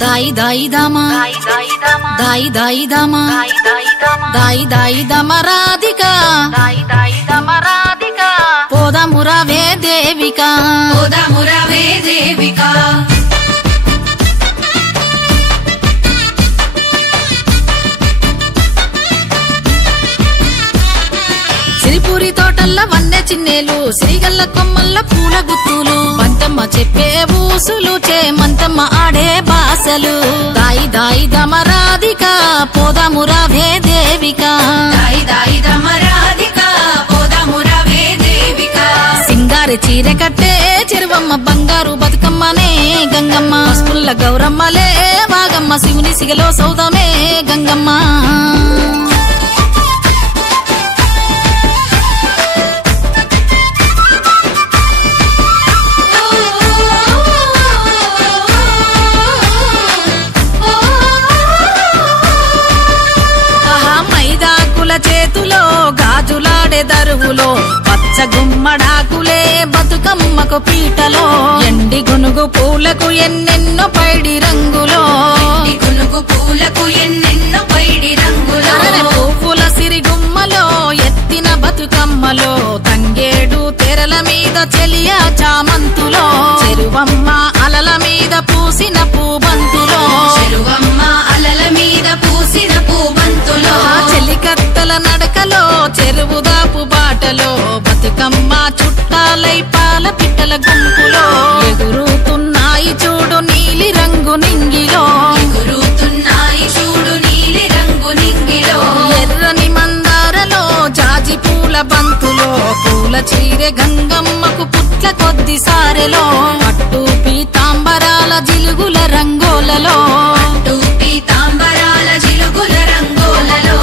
దాయి దాయి దామా దాయి దాయి దామా దాయి దాయి దమరాధిక పోదమురవే దేవిక పోదమురవే దేవిక సిరిపూరి తోటల్ల వన్నె చిన్నేలు సిరిగల్ల కొమ్మల్ల పూల గుత్తులు మంతమ్మ చెప్పే ఊసులు మంతమ్మ ఆడే బాసలు దాయి దాయి దమరాధిక పోదమురవే దేవిక దాయి దాయి దమరాధిక పోదమురవే దేవిక సింగారి చీర కట్టే చెరువమ్మ బంగారు బతుకమ్మనే గంగమ్మ పసుపుల్ల గౌరమ్మలే వాగమ్మ శివుని సిగలో సౌదమే గంగమ్మ చేతులో గాజులాడే దరువులో పచ్చ గుమ్మడాకులే బతుకమ్మకు పీటలో ఎండి గునుగు పూలకు ఎన్నెన్నో పైడి రంగులో గునుగు పూలకు ఎన్నెన్నో పైడి రంగులో పువ్వుల సిరిగుమ్మలో ఎత్తిన బతుకమ్మలో తంగేడు తెరల మీద చెలియ చామంతులో చెరువమ్మ అలల మీద పూసిన పూబంతులో చెరువమ్మ అలల మీద పూసిన పూబంతులో చెలికత్తల నడకలో చెరువుదాపు బాటలో బతుకమ్మ చుట్టాలై పాల పిట్టల గుంపులో ఎగురుతున్నాయి చూడు నీలి రంగు నింగిలో ఎగురుతున్నాయి చూడు నీలి రంగు నింగిలో ఎర్రని మందారలో జాజి పూల బంతులో పూల చీరె గంగమ్మకు పుట్ల కొద్ది సారెలో పట్టు పీతాంబరాల జిలుగుల రంగోలలో పట్టు పీతాంబరాల జిలుగుల రంగోలలో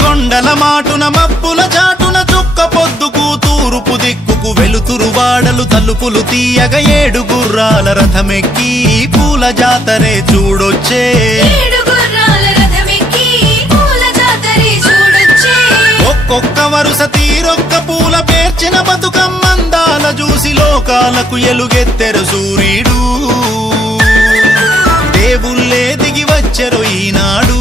కొండల మాటున మబ్బుల చాటున చుక్క పొద్దుకు తూరుపు దిక్కుకు వెలుతురు వాడలు తలుపులు తీయగ ఏడు గుర్రాల రథమెక్కి పూల జాతరే చూడొచ్చే ఒక్కొక్క వరుస తీరొక్క పూల పేర్చిన బతుకమ్మందాల చూసి లోకాలకు ఎలుగెత్తెరు సూర్యుడు దేవుళ్ళే దిగి వచ్చెరు ఈనాడు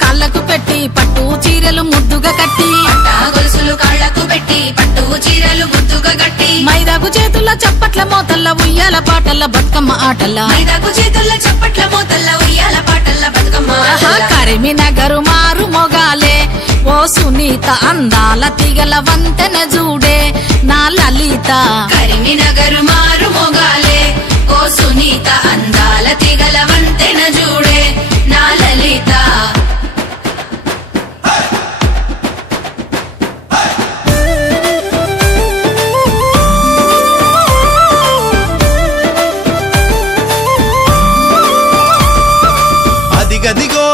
కాళ్ళకు పెట్టి పట్టు చీరలు ముద్దుగా కట్టి గొలుసులు కాళ్ళకు పెట్టి పట్టు చీరలు ముద్దుగా కట్టి మైదాకు చేతుల్లో చప్పట్ల మోతల్ల ఉయ్యాల పాటల్ల బతుకమ్మ ఆటల్ల మైదాకు చేతుల్లో చప్పట్ల మోతల్ల ఉయ్యాల పాటల్ల బతుకమ్మ కరీంనగరు మారు మొగాలే ఓ సునీత అందాల తిగల వంతెన జూడే నా లలిత కరీంనగరు మారు మొగాలే ఓ సునీత అందాల తిగల వంతెన జూడే నా లలిత అదిగదిగో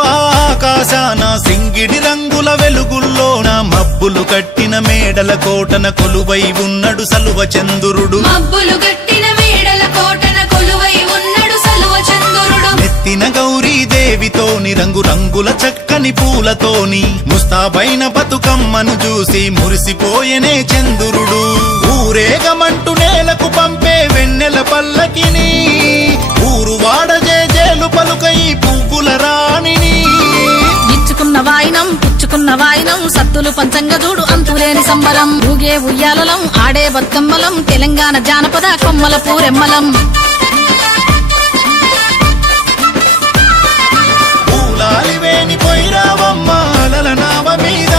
ఆకాశాన సింగిడి రంగుల వెలుగుల్లోన మబ్బులు కట్టిన మేడల కోటన కొలువై ఉన్నడు సలువ చంద్రుడు మబ్బులు కట్టిన మేడల కోటన కొలువై ఉన్నడు సలువ చంద్రుడు నెత్తిన గౌరీ దేవితోని రంగు రంగుల చక్కని పూలతోని ముస్తాబైన బతుకమ్మను చూసి మురిసిపోయెనే చంద్రుడు ఊరేగమంటూ నేలకు పంపే వెన్నెల పల్లకిని ఊరు వాడ జేజేలు పలుకై పువ్వుల రాణిని ఇచ్చుకున్న వాయినం పుచ్చుకున్న వాయినం సత్తులు పంచంగ చూడు అంతులేని సంబరం ఊగే ఉయ్యాలలం ఆడే బతుకమ్మలం తెలంగాణ జానపద కొమ్మల పూరెమ్మలం పూలాలివేని పోయిరావమ్మ అలల నావ మీద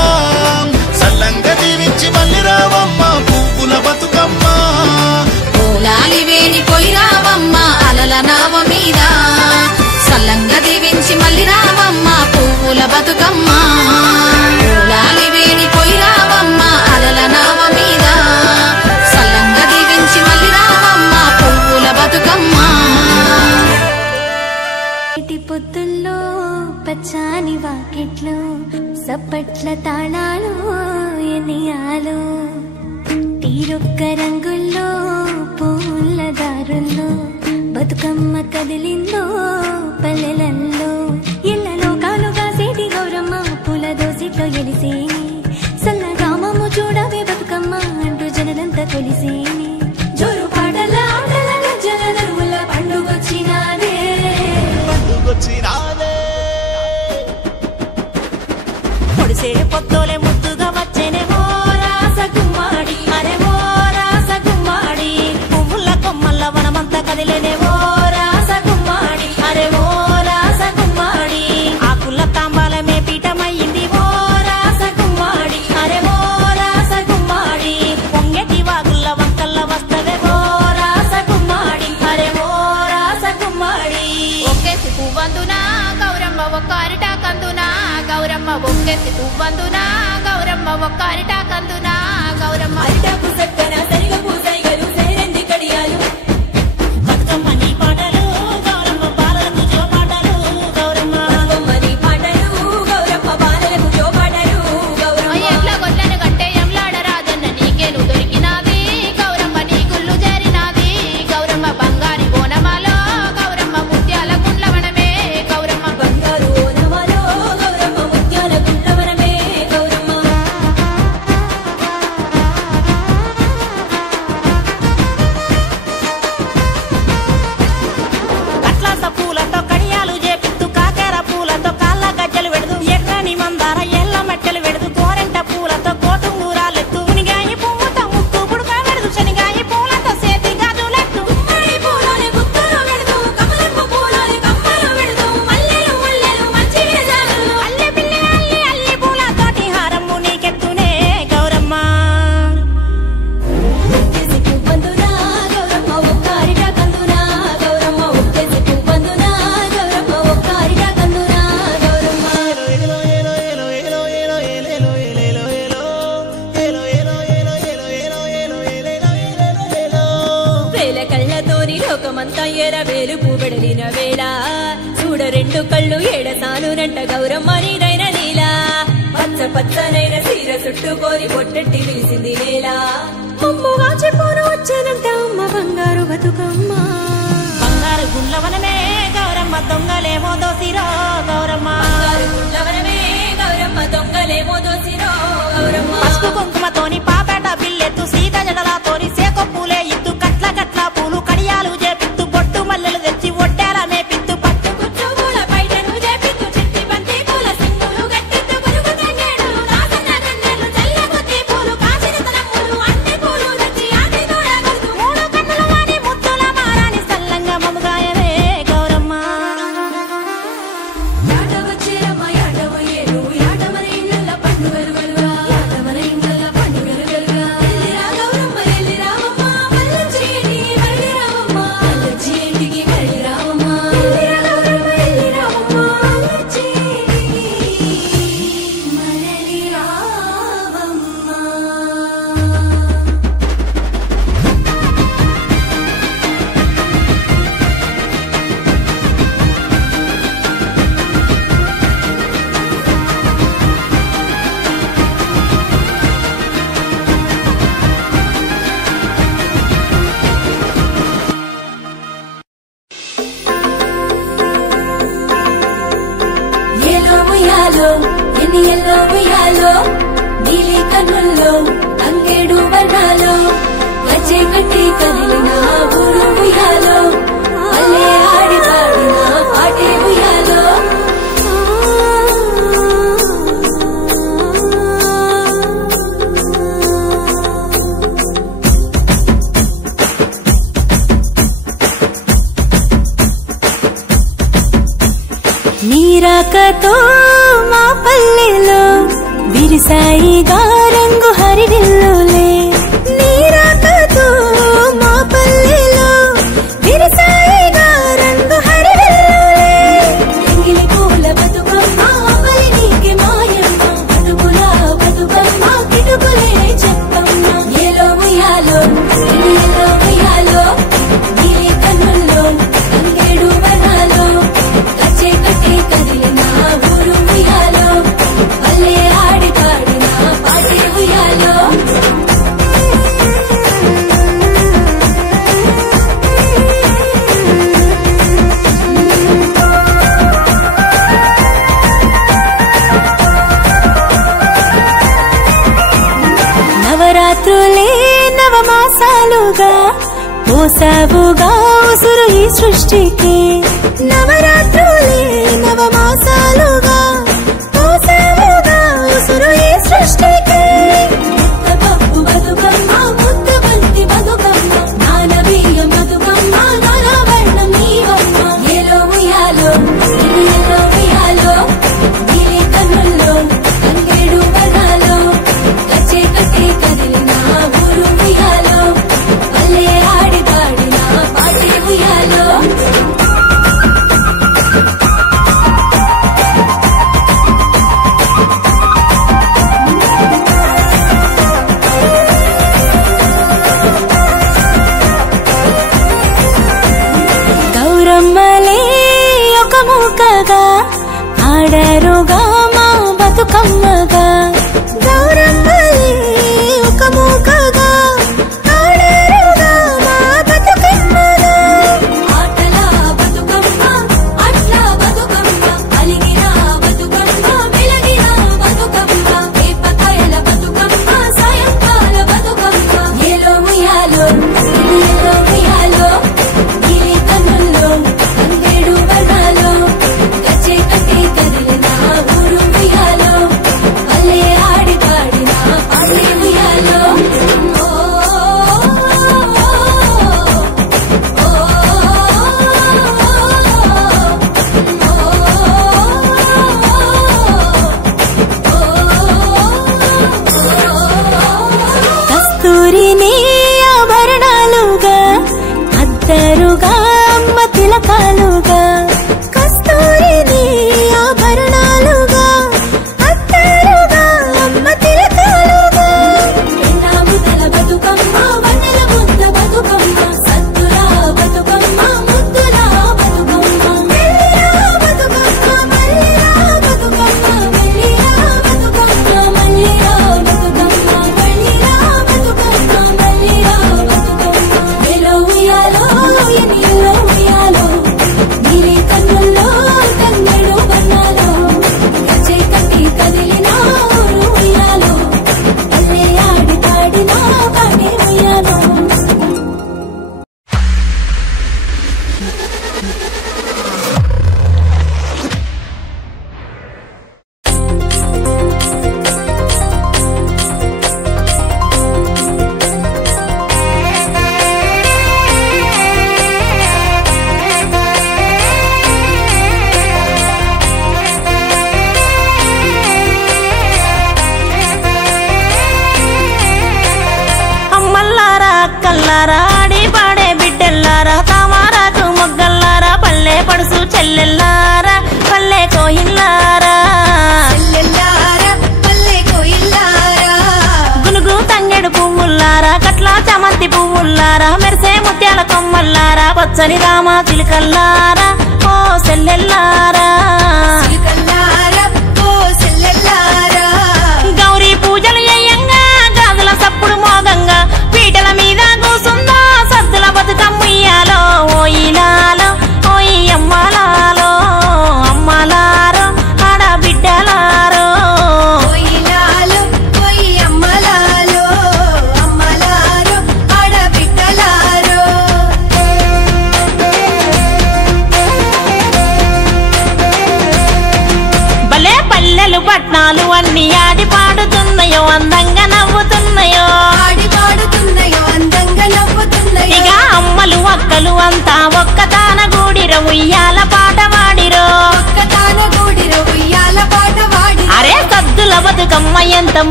సల్లంగా దీవించి మళ్ళీ రావమ్మ పువ్వుల బతుకమ్మ పూలాలివేని పోయిరావమ్మ అలల నావ మీద సల్లంగా దీవించి మళ్ళీ రావమ్మ పువ్వుల బతుకమ్మ పూలాలివేని పోయిరావమ్మ అలల నావ మీద సల్లంగా దీవించి మళ్ళీ రావమ్మ పువ్వుల బతుకమ్మ పొద్దుల్లో పచ్చాని వాకిట్లో సప్పట్ల తాళాలు ఎనియాలు తీరొక్క రంగుల్లో పూల దారుల్లో బతుకమ్మ కదిలిందో పల్లెలల్లో ఇళ్లలో కాలుగా సేటి గౌరమ్మ పూల దోసిట్లో ఎలిసేని సన్నగామము చూడవే బతుకమ్మ అంటూ జనలంతా కొలిసేని జోరు పాటల ఆటల గజ్జల దరువుల పండుగొచ్చినాదే పొడిసే పొత్తోలే ముద్దుగా వచ్చేనే ఓ రాసగుమ్మాడి అరే ఓ రాసగుమ్మాడి పువ్వుల కొమ్మల్ల వనమంతా కదిలేనే ఓ రాసగుమ్మాడి అరే ఓ రాసగుమ్మాడి ఆకుల తాంబాలమే పీఠమయ్యింది ఓ రాసగుమ్మాడి అరే ఓ రాసగుమ్మాడి పొంగెటి వాగుల్ల వంకల్ల వస్తవే ఓ రాసగుమ్మాడి అరే ఓ రాసగుమ్మాడి ఒక్కేసి పువ్వందునా గౌరమ్మ ఒక్కరిటా కందునా గౌరమ్మ ఒక్కేసి పువ్వందునా గౌరమ్మ ఒక్కరిటా కందునా గౌరమ్మ అరిటాకు సక్కన సరిగా పూసైగలు సైరంది కడియాలు బతుకమ్మ నీ పాటలు గౌరమ్మ బాలలకు జో పాటలు గౌరమ్మ బతుకమ్మ నీ పాటలు గౌరమ్మ బాలలకు జో పాటలు గౌరమ్మ ఎట్ల గొడ్లను గట్టే ఎంలాడరాదన్న నీకేను దొరికినాది గౌరమ్మ నీ గుళ్ళు చేరినాది గౌరమ్మ బంగారి బోనమాలో గౌరమ్మ ముత్యాల గుండ్లవనమే గౌరమ్మ బంగారు ఓనమాలో గౌరమ్మ ముత్యాల గుండ్లవనమే గౌరమ్మ కట్లాస పూలతో కడియాలు చేపిత్తు కాకెర పూలతో కాళ్ళ గజ్జలు వెడదు ఎర్రని మందార ఎల్ల మెట్టెలు వెడదు గోరెంట పూలతో కోటుంగూరాలెత్తు మునిగాయి పువ్వుతో ముక్కు పుడుక వెడదు శనిగాయి పూలతో సేతి గాజులెత్తు గుమ్మడి పూలోనే గుత్తులు వెడదు కమలపు పూలోనే కమ్మలు వెడదు మల్లెలు ముల్లెలు మంచి వేజాలు అల్లి పిల్లి అల్లి అల్లి పూలతోటి హారము నీకెత్తునే గౌరమ్మ ఒక్కేసి పువ్వందునా గౌరమ్మ ఒక్కరిటా కందునా గౌరమ్మ ఒక్కేసి పువ్వందునా గౌరమ్మ ఒక్కరిటా కందునా గౌరమ్మ వేల కళ్ళతోని లోకమంతా ఎర వేలు పూబెడలిన వేళ చూడ రెండు కళ్ళు ఏడసానునంట గౌరమ్మ నీదైన లీలా పచ్చ పచ్చనైన సీర చుట్టుకొని పొట్టెట్టి పిలిచింది నేల అమ్మ వాచిపోను వచ్చేనంట అమ్మ బంగారు బతుకమ్మ బంగారు గుండ్లవనమే గౌరమ్మ దొంగలేమో దోసిరో గౌరమ్మ బంగారు గుండ్లవనమే గౌరమ్మ దొంగలేమో దోసిరో గౌరమ్మ పసుపు కుంకుమతోని పాపేట బిల్లెత్తు సీత జడలతోని సేకొ పూలే ఇత్తు కట్ల కట్ల పూలు కడియాలు చేపిత్తు బొట్టు మల్లెలు తెచ్చి ఒడ్డేల మేపిత్తు పట్టు కుచ్చు పూల పైటను చేపిత్తు చిట్టి బంతి పూల సింగులు గట్టిత్తు పురుగు తంగేడు దాసన దండలు చల్ల కొద్ది పూలు కాసిన తనములు అన్ని పూలు తెచ్చి ఆటి తోడ కొడుతూ మూడు కన్నుల వాడి ముద్దుల మారాని సల్లంగా మముగాయవే గౌరమ్మ యాటవ చేరమ్మ యాటవ ఏడు యాటమన ఇండ్ల పండుగలు వలువా యాటమన ఇండ్ల పండుగలు విరిసాయిగా రంగు హరివిల్లులే నీరాకతో మా పల్లెలో విరిసాయిగా రంగు హరివిల్లులే ఎంగిలి పూల బతుకమ్మ అమలి నీకే మాయమ్మ బతుకుల బతుకమ్మ కిటుకులే చెప్పమ్మ ఏలో ఉయ్యాలో ఏలో ఉయ్యాలో నీలి కన్నుల్లో అంగేడు వనాలో కచ్చే కట్టే కదిలిన ఊరు ఉయ్యాలో పల్లె ఆడి పాడిన పాటి ఉయ్యాలో నవరాత్రులే నవమాసాలుగా పోసావుగా ఉసురు ఈ సృష్టికి నవరాత్రులే నవమాసాలుగా పోసావుగా ఉసురు ఈ సృష్టికి ముద్దపప్పు బతుకమ్మ ముద్ద బంతి బతుకమ్మ నానబియ్యం బతుకమ్మ నానవర్ణం నీవమ్మ ఏలో ఉయ్యాలో ఏలో ఉయ్యాలో నీలి కన్నుల్లో అంగేడు వర్ణాలో కచ్చే కట్టే కదిలిన ఊరు ఉయ్యాలో పల్లె ఆడి పాడిన పాటి ఉయ్యాలో గౌరమ్మలే ఒక మూకగా ఆడారుగా మా బతుకమ్మగా గౌరమ్మలే ఒక మూకగా ఆడారుగా మా బతుకమ్మగా ఆటల బతుకమ్మ అట్ల బతుకమ్మ అలిగిన బతుకమ్మ వెలగిన బతుకమ్మ వేపకాయల బతుకమ్మ సాయంకాల బతుకమ్మ ఏలో ఉయ్యాలో ఏలో ఉయ్యాలో నీలి కన్నుల్లో అంగేడు వర్ణాలో కచ్చే కట్టే కదిలిన ఊరు ఉయ్యాలో పల్లె ఆడి పాడిన పాటి ఉయ్యాలో కస్తూరిని ఆభరణాలుగా అద్దరుగా అమ్మ తిలకాలుగా కస్తూరిని ఆభరణాలుగా అద్దరుగా అమ్మ తిలకాలుగా ఎన్నాముదల బతుకమ్మ వన్నెల ముద్ద బతుకమ్మ సత్తుల బతుకమ్మ ముద్దుల బతుకమ్మ మెల్లిరా బతుకమ్మ మల్లిరా బతుకమ్మ మెల్లిరా బతుకమ్మ మల్లిరా బతుకమ్మ మల్లిరా బతుకమ్మ మల్లిరా బతుకమ్మ ఏలో ఉయ్యాలో ఎనిలో ఉయ్యాలో నీలి కన్నుల్లో తంగెడు బన్నాలో కచ్చే కట్టి కదిలిన ఊరు ఉయ్యాలో పల్లె ఆడి పాడిన పాటి ఉయ్యాలో అమ్మల్లారా అక్కల్లారా ఆడి పాడే బిడ్డల్లారా తామారాకు మొగ్గల్లారా పల్లె పడుసు చెల్లెల్లారా పల్లె కోయిల్లారా పల్లె కోయిల్లారా గునుగు తంగెడు పువ్వుల్లారా కట్ల చామంతి పువ్వుల్లారా మెరిసే ముత్యాల కొమ్మల్లారా పచ్చని రామ చిలుకల్లారా ఓ సెల్లెల్లారా చిలకల్లారా ఓ సెల్లెల్లారా గౌరీ పూజలు చేయంగా గాజుల సప్పుడు మోగంగా పీటల మీద కూసుందా సద్దుల బతుకమ్మయ్యాలో ఓయిలాలో ఓయి అమ్మలాలో అమ్మలారో ఆడబిడ్డలారో కోయిలాలో కోయి అమ్మలాలో అమ్మలారో ఆడబిడ్డలారో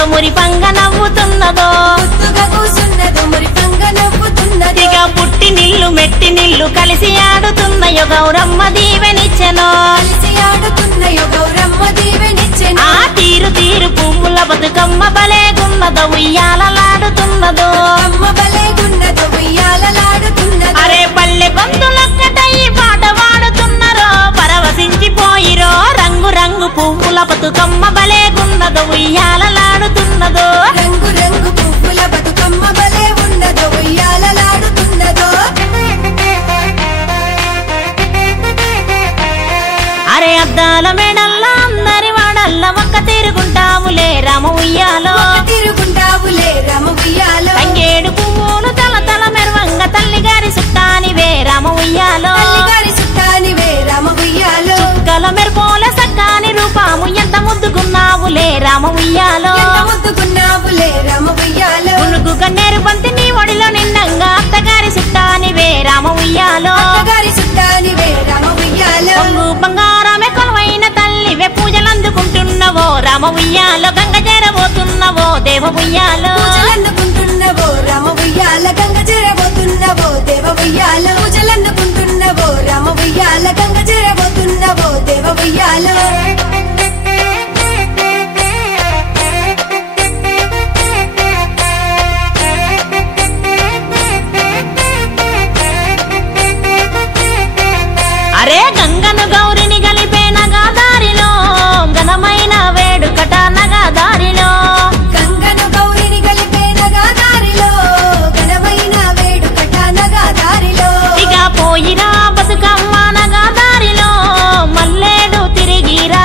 కూసున్నదో మురిపంగ నవ్వుతున్నదో ముద్దుగా కూసున్నదో మురిపంగ నవ్వుతున్నదో ఇక పుట్టి నిల్లు మెట్టి నిల్లు కలిసి ఆడుతున్నాయో గౌరమ్మ దీవెనిచ్చెనో కలిసి ఆడుతున్నాయో గౌరమ్మ దీవెనిచ్చెను ఆ తీరు తీరు పువ్వుల బతుకమ్మ బలేగున్నదో ఉయ్యాలలాడుతున్నదో అమ్మ బలేగున్నదో ఉయ్యాలలాడుతున్నదో అరే పల్లె గొంతులొక్కటై పాట పాడుతున్నరో పరవశించిపోయిరో రంగు రంగు పువ్వుల బతుకమ్మ బలేగున్నదో ఉయ్యాలలాడుతున్నదో రంగు రంగు పువ్వుల బతుకమ్మ బలే ఉన్నదో ఉయ్యాలలాడుతున్నదో అరే అద్దాల మెడల్లా అందరి వాడల్లా ఒక్క తిరుగుంటావులే రామ ఉయ్యాలో తిరుగుంటావులే రామ ఉయ్యాలో తంగేడు పువ్వులు తల తల మెరవంగ తల్లిగారి సుట్టానివే రామ ఉయ్యాలో తల్లిగారి చుట్టానివే రామ ఉయ్యాలో చుక్కల మెరుపోల సక్కాని రూపాము ఎంత ముద్దుకున్నావులే రామ ఉయ్యాలో ఎంత ముద్దుకున్నావులే రామ ఉయ్యాలో పులుగు గన్నేరు బంతి నీ ఒడిలో నిండంగా అత్తగారి సుట్టానివే రామ ఉయ్యాలో అత్తగారి చుట్టానివే రామ ఉయ్యాలో పొంగు బంగారమే కొలువైన తల్లివే పూజలందుకుంటున్నవో రామ ఉయ్యాలో గంగ చేరబోతున్నవో దేవ ఉయ్యాలో పూజలందుకుంటున్నవో రామ ఉయ్యాల గంగ చేరబోతున్నవో దేవ ఉయ్యాల పూజలందుకుంటున్నవో రామ ఉయ్యాల గంగ చేరబోతున్నవో దేవ ఉయ్యాల అరే గంగను గౌరిని గలిపే నగా దారిలో ఘనమైన వేడుకట నగా దారిలో గంగను గౌరిని కలిపే నగా దారిలో ఘనమైన వేడుకట నగా దారిలో ఇక పోయిరా బతుకమ్మ నగా దారిలో మల్లేడు తిరిగిరా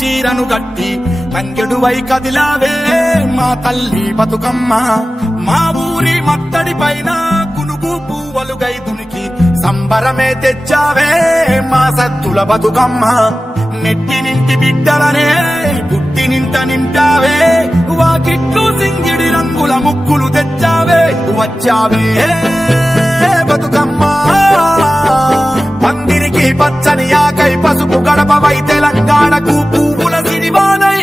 చీరను గట్టి తంగెడు వై కదిలావే మా తల్లి బతుకమ్మ మా ఊరి మత్తడి పైన గునుగు పువ్వులు గైదునికి సంబరమే తెచ్చావే మా సత్తుల బతుకమ్మ నెట్టి నింటి బిడ్డలనే పుట్టి నింట నింటావే వాకిట్లు సింగిడి రంగుల ముక్కులు తెచ్చావే వచ్చావే బతుకమ్మ పందిరికి పచ్చని ఆకై పసుపు గడపవై తెలంగాణకు పువ్వుల సిరివానై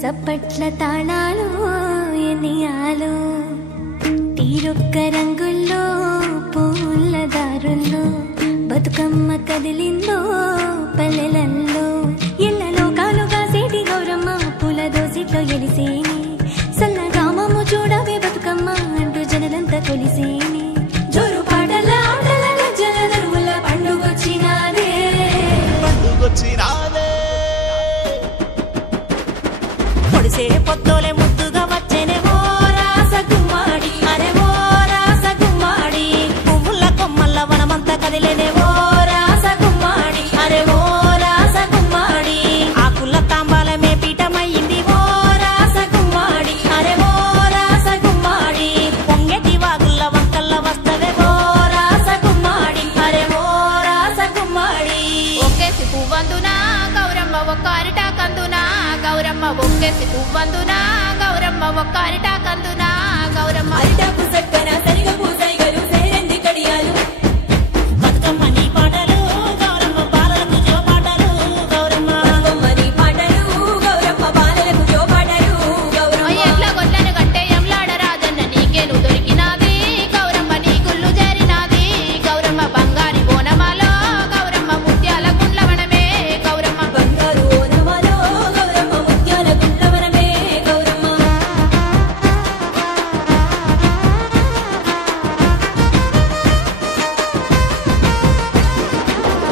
సప్పట్ల తాళాలు ఎనియాలు తీరొక్క రంగుల్లో పూల దారుల్లో బతుకమ్మ కదిలిందో పల్లెలల్లో ఇళ్ళలో కాలుగా సేటి గౌరమ్మ పూల దోసిట్లో ఎలిసేని సన్నగామము చూడవే బతుకమ్మ అంటూ జనలంతా కొలిసేని జోరు పాటల ఆటల గజ్జల దరువుల పండుగొచ్చినాదే పొడిసే పొత్తోలే ముద్దుగా వచ్చేనే ఓ రాసగుమ్మాడి అరే ఓ రాసగుమ్మాడి పువ్వుల కొమ్మల్ల వనమంతా కదిలేనే ఓ రాసగుమ్మాడి అరే పువ్వందునా గౌరమ్మ ఒక్కారిట కందునా గౌరమ్మ ఒక్కేసి పువ్వందునా గౌరమ్మ ఒక్కారిట కందునా గౌరమ్మ అరిటాకు సక్కన సరిగ పూసైగలు సేరంది కడియాలు బతుకమ్మ నీ పాటలు గౌరమ్మ బాలలకు జోపాటలు గౌరమ్మ బతుకమ్మ నీ పాటలు గౌరమ్మ బాలలకు జోపాటలు గౌరమ్మ ఎట్లా గొడ్లను గట్టే ఎంలాడరాదన్న నీకేను దొరికినాది గౌరమ్మ నీ గుళ్ళు చేరినాది గౌరమ్మ బంగారి బోనమాలో గౌరమ్మ ముత్యాల గుండ్లవనమే గౌరమ్మ బంగారు ఓనమాలో గౌరమ్మ ముత్యాల గుండ్లవనమే గౌరమ్మ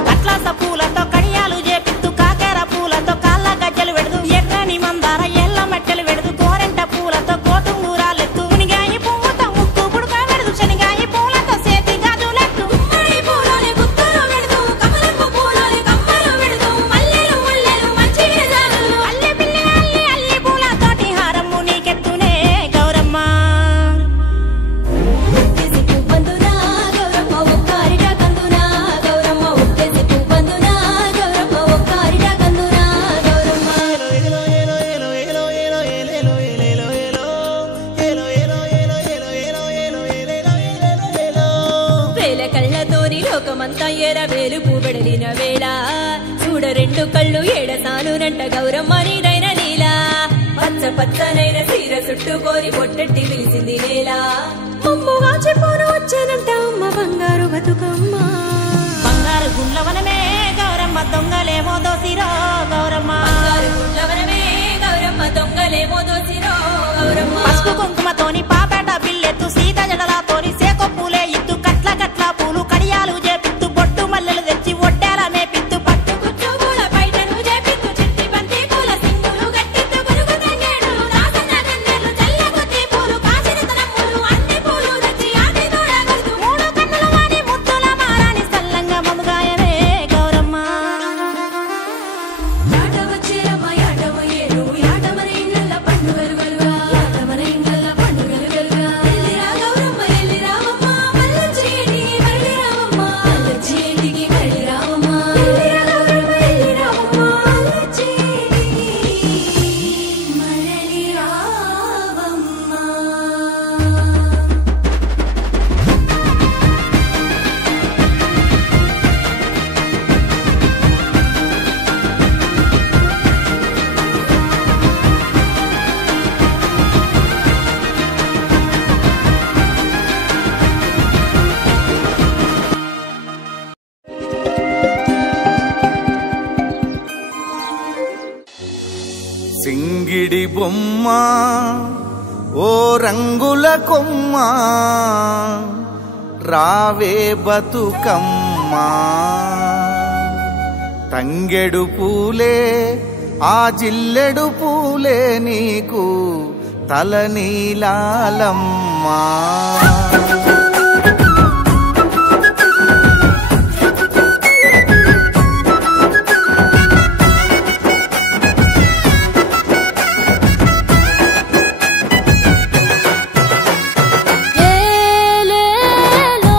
కట్లాస పూలతో కడియాలు చేపిత్తు కాకేర పూలతో కాళ్ళ గజ్జలు వెడదు ఎర్రని మందార ఎల్ల మెట్టెలు వెడదు గోరెంట పూలతో కోటుంగూరాలెత్తు మునిగాయి పువ్వుతో ముక్కు పుడక వెడదు శనిగాయి పూలతో సేతి గాజులెత్తు గుమ్మడి పూలోనే గుత్తలు వెడదు కమలపు పూలోనే కమ్మలు వెడదు మల్లెలు ముల్లెలు మంచి వేదాలు అల్లి పిల్లి అల్లి అల్లి పూలతోటి హారము నీకెత్తునే గౌరమ్మ ఒక్కేసి పువ్వందునా గౌరమ్మ ఒక్కారిట కందునా గౌరమ్మ ఒక్కేసి పువ్వందునా గౌరమ్మ ఒక్కారిట కందునా గౌరమ్మ వేల కళ్ళతోని లోకమంతా ఎర వేలు పూబెడలిన వేళ చూడ రెండు కళ్ళు ఏడసానునంట గౌరమ్మ నీదైన నీలా పచ్చ పచ్చనైన సీర చుట్టుకొని పొట్టెట్టి పిలిచింది నేల అమ్మగా చెప్పాను వచ్చానంట అమ్మ బంగారు బతుకమ్మ బంగారు గుండ్లవనమే గౌరమ్మ దొంగలేమో దోసిరో గౌరమ్మ బంగారు గుండ్లవనమే గౌరమ్మ దొంగలేమో దోసిరో గౌరమ్మ పసుపు కుంకుమతోని పాపేట బిల్లెత్తు సీత జడలతోని సేకొ పూలే ఇత్తు కట్ల కట్ల పూలు కడియాలు చేపిత్తు బొట్టు మల్లెలు తెచ్చి ఒడ్డేల మేపిత్తు పట్టు కుచ్చు పూల బయటను చేపిత్తు చిట్టి బంతి పూల సింగులు గట్టిత్తు గురుగు తంగేడులు దాసన గన్నెలు చల్ల కొద్ది పూలు కాసిన తనములు అన్ని పూలు తెచ్చి ఆటి తోడగొడుతూ మూడు కన్నుల వాడి ముద్దుల మారాని సల్లంగా మముగాయవే గౌరమ్మ యాట వచ్చేరమ్మ యాటమ ఏడు యాటమన ఇండ్ల పండుగలు గలుగా యాటమన ఇండ్ల పండుగలు గలుగా ఎల్లిరా గౌరమ్మ ఎల్లి రావమ్మ మల్లచ్చి ఇంటికి మరలి రావమ్మ మల్లచ్చి ఇంటికి మరలి రావమ్మ ఎల్లిరా గౌరమ్మ ఎల్లి రావమ్మ మల్లచ్చి ఇంటికి మరలి రావమ్మ సింగిడి బొమ్మ ఓ రంగుల కొమ్మ రావే బతుకమ్మ తంగెడు పూలే ఆ జిల్లెడు పూలే నీకు తలనీలాలమ్మా ఏలేలో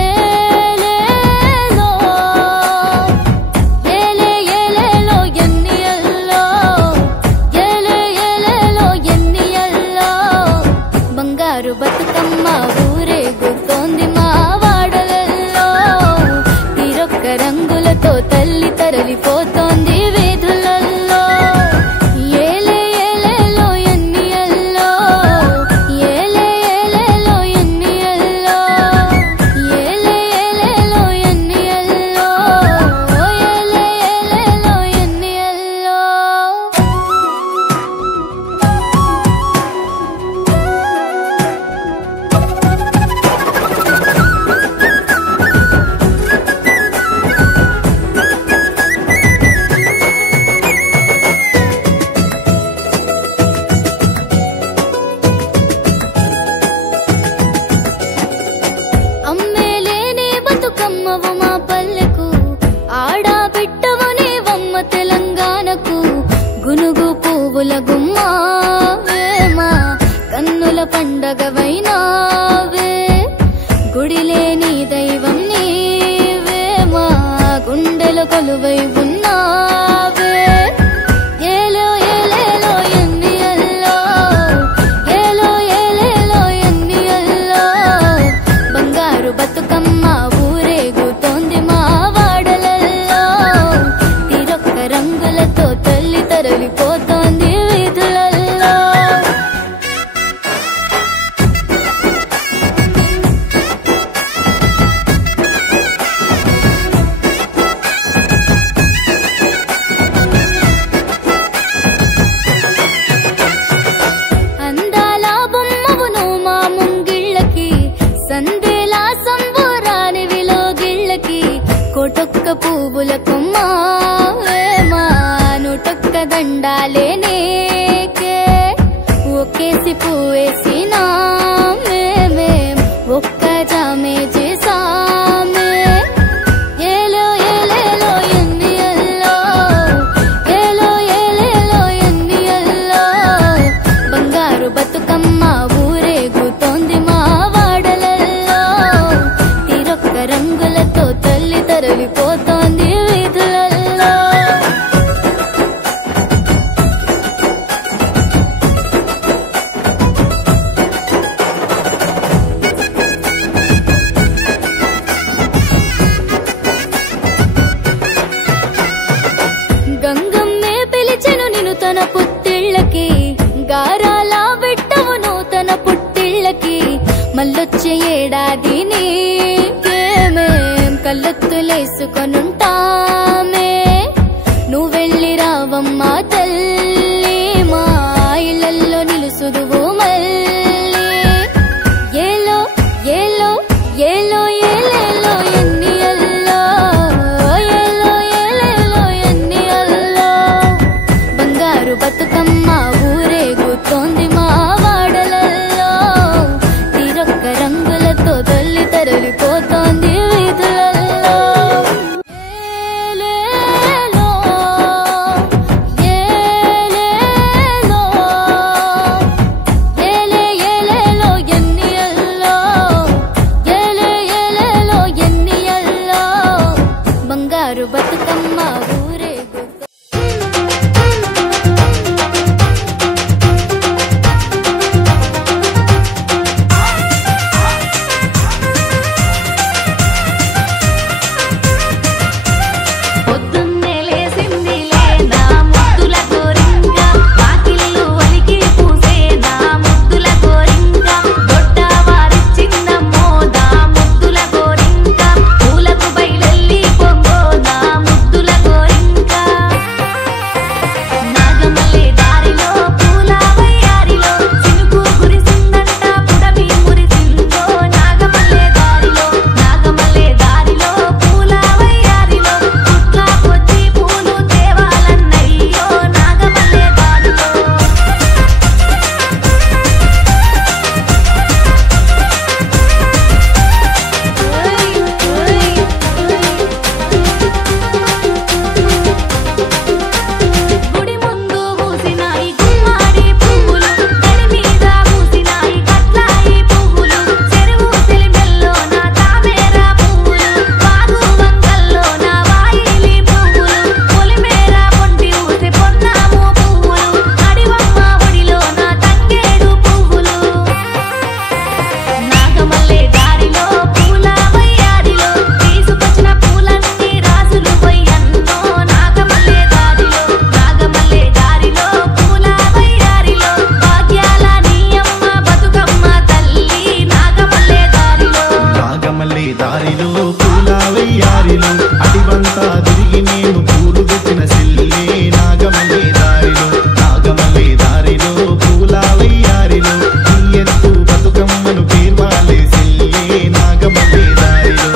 ఏలేలో ఏలే ఏలేలో ఎన్నియల్లో ఏలే ఏలేలో ఎన్నియల్లో బంగారు బతుకమ్మ ఊరే గుర్తోంది మా వాడలల్లో తీరొక్క రంగులతో తల్లి తరలిపోతోంది వీధులల్లో ఏలే ఏలేలో ఎన్నియల్లో ఏలే ఏలేలో ఎన్నియల్లో ఏలే ఏలేలో ఎన్నియల్లో ఏలే ఏలేలో ఎన్నియల్లో అమ్మేలేనే బతుకమ్మవు మా పల్లెకు ఆడబిట్టవు నీవమ్మ తెలంగాణకు గునుగు పువ్వుల గుమ్మావేమా కన్నుల పండగవైనావే గుడిలేని దైవం నీవేమా గుండె కొలువై ఉన్నావే ఏలో ఏలేలో ఎన్నియల్లో ఏలో ఏలేలో ఎన్నియల్లో బంగారు బతుకమ్మ ఊరేగుతోంది మా వాడలల్లో తీరొక్క రంగులతో తల్లి తరలిపోతోంది వీధులల్లో అందాల బొమ్మవును మా ముంగిళ్ళకి సందేలా సంబురాని విలోగిళ్ళకి కోటొక్క పువ్వుల కొమ్మ మా నూటొక్క దండాలే నేకే ఒకేసి పువ్వేసినా మేమేం ఒక్క జామే చేసామే ఏలో ఏలేలో ఎన్నియల్లో ఏలో ఏలేలో ఎన్నియల్లో బంగారు బతుకమ్మ ఊరేగుతోంది మా వాడలల్లో తీరొక్క రంగులతో తల్లి తరలిపోతోంది వీధులల్లో గంగమ్మే పిలిచెను నిన్ను తన పుట్టిళ్ళకి గారాల పెట్టవును తన పుట్టిళ్ళకి మళ్ళొచ్చే ఏడాది నీకేమేం కళ్ళొత్తులేసుకొనుంటామే నువ్వెళ్ళి రావమ్మా తల్లి మా ఇళ్ళల్లో నిలుసుదువు మళ్ళీ ఏలో ఏలో ఏలో ఏలేలో ఎన్నియల్లో ఏలో ఏలేలో ఎన్నియల్లో బంగారు బతుకమ్మ ఊరేగుతోంది మా వాడలల్లో తీరొక్క రంగులతో తల్లి తరలిపోతోంది వీధులల్లో ఏలేలో ఏలేలో ఏలే ఏలేలో ఎన్నియల్లో ఏలే ఏలేలో ఎన్నియల్లో బంగారు బతుకమ్మ ఊరేగుతోంది పొద్దున్నే లేసిందిలే నా ముద్దుల కోరింక వాకిళ్ళు వలికి పూసే నా ముద్దుల కోరింక దొడ్డ వారిచ్చిందమ్మో నా ముద్దుల కోరింక పూలకు బయలెల్లి పొంగో నా ముద్దుల కోరింక నాగమల్లె దారిలో పూల వయ్యారిలో చినుకు కురిసిందంట పుడమి మురిసిందో నాగమల్లె దారిలో పూల వయ్యారిలో పుట్ల కొద్ది పూలు తేవాలన్నయ్యో నాగమల్లె దారిలో గుడి ముందు పూసినాయి గుమ్మాడి పువ్వులు గడి మీద పూసినాయి కట్లాయి పువ్వులు చెరువు సెలిమెల్లో నా తామేర పువ్వులు వాగు వంకల్లో నా వాయిలి పువ్వులు పొలిమేర పొంటి ఊసి పొన్నాము పువ్వులు అడివమ్మ ఒడిలో నా తంగేడు పువ్వులు నాగమల్లె దారిలో పూల వయ్యారిలో తీసుకొచ్చిన పూలన్నీ రాసులు వయ్యన్నో నాగమల్లె దారిలో పూల వయ్యారిలో భాగ్యాల నీయమ్మ బతుకమ్మ తల్లి నాగమల్లె దారిలో పూల వెయ్యారిలో అడివంతా తిరిగి నేను పూలు తెచ్చిన సిల్లే నాగమల్లె దారిలో పూల వెయ్యారిలో నీ ఎత్తు బతుకమ్మను పేర్వాలే సిల్లే నాగమల్లె దారిలో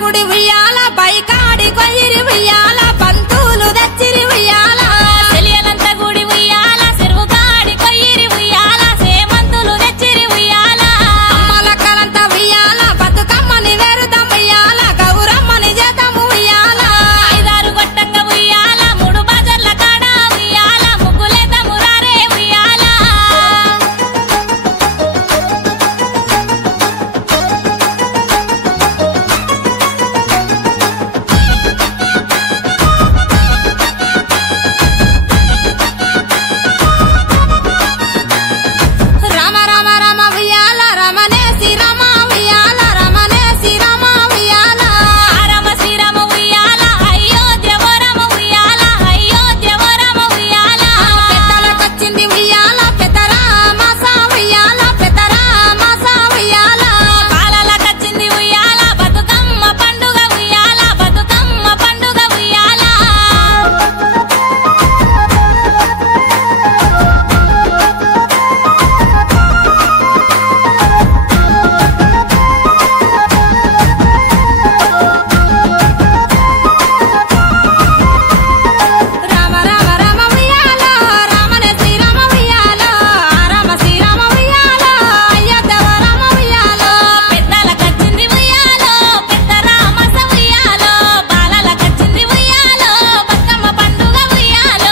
గుడి ఉయ్యాల పైకాడి కొయ్యిరి ఉయ్యాల పంతులు దచ్చిరి ఉయ్యాల చెలియలంత గుడి ఉయ్యాల చెరువు కాడి కొయ్యిరి ఉయ్యాల సేమంతులు తెచ్చిరి ఉయ్యాల అమ్మలక్కలంతా ఉయ్యాల బతుకమ్మని వేరుతాం ఉయ్యాల గౌరమ్మని చేతాము ఉయ్యాల ఐదారు గొట్టంగా ఉయ్యాల మూడు బజర్ల కాడ ఉయ్యాల ముగ్గులేతాము రారే ఉయ్యాల రామ రామ రామ ఉయ్యాల రమణే శ్రీరామ ఉయ్యాల రమణే శ్రీరామ ఉయ్యాల రామ శ్రీరామ ఉయ్యాల అయోధ్య వరమ ఉయ్యాల అయోధ్య వరమ ఉయ్యాల పెద్దలకొచ్చింది ఉయ్యాల పెద్దరామస ఉయ్యాల పెద్దరామస ఉయ్యాల బాలలకొచ్చింది ఉయ్యాల బతుకమ్మ పండుగ ఉయ్యాల బతుకమ్మ పండుగ ఉయ్యాల రామ రామ రామ ఉయ్యాల రామనే శ్రీరామ ఉయ్యాల రామ శ్రీరామ ఉయ్యాల అయోధ్య వరమ ఉయ్యాల పెద్దలకొచ్చింది ఉయ్యాల పెద్దరామస ఉయ్యాల బాలలకొచ్చింది ఉయ్యాల బతుకమ్మ పండుగ ఉయ్యాల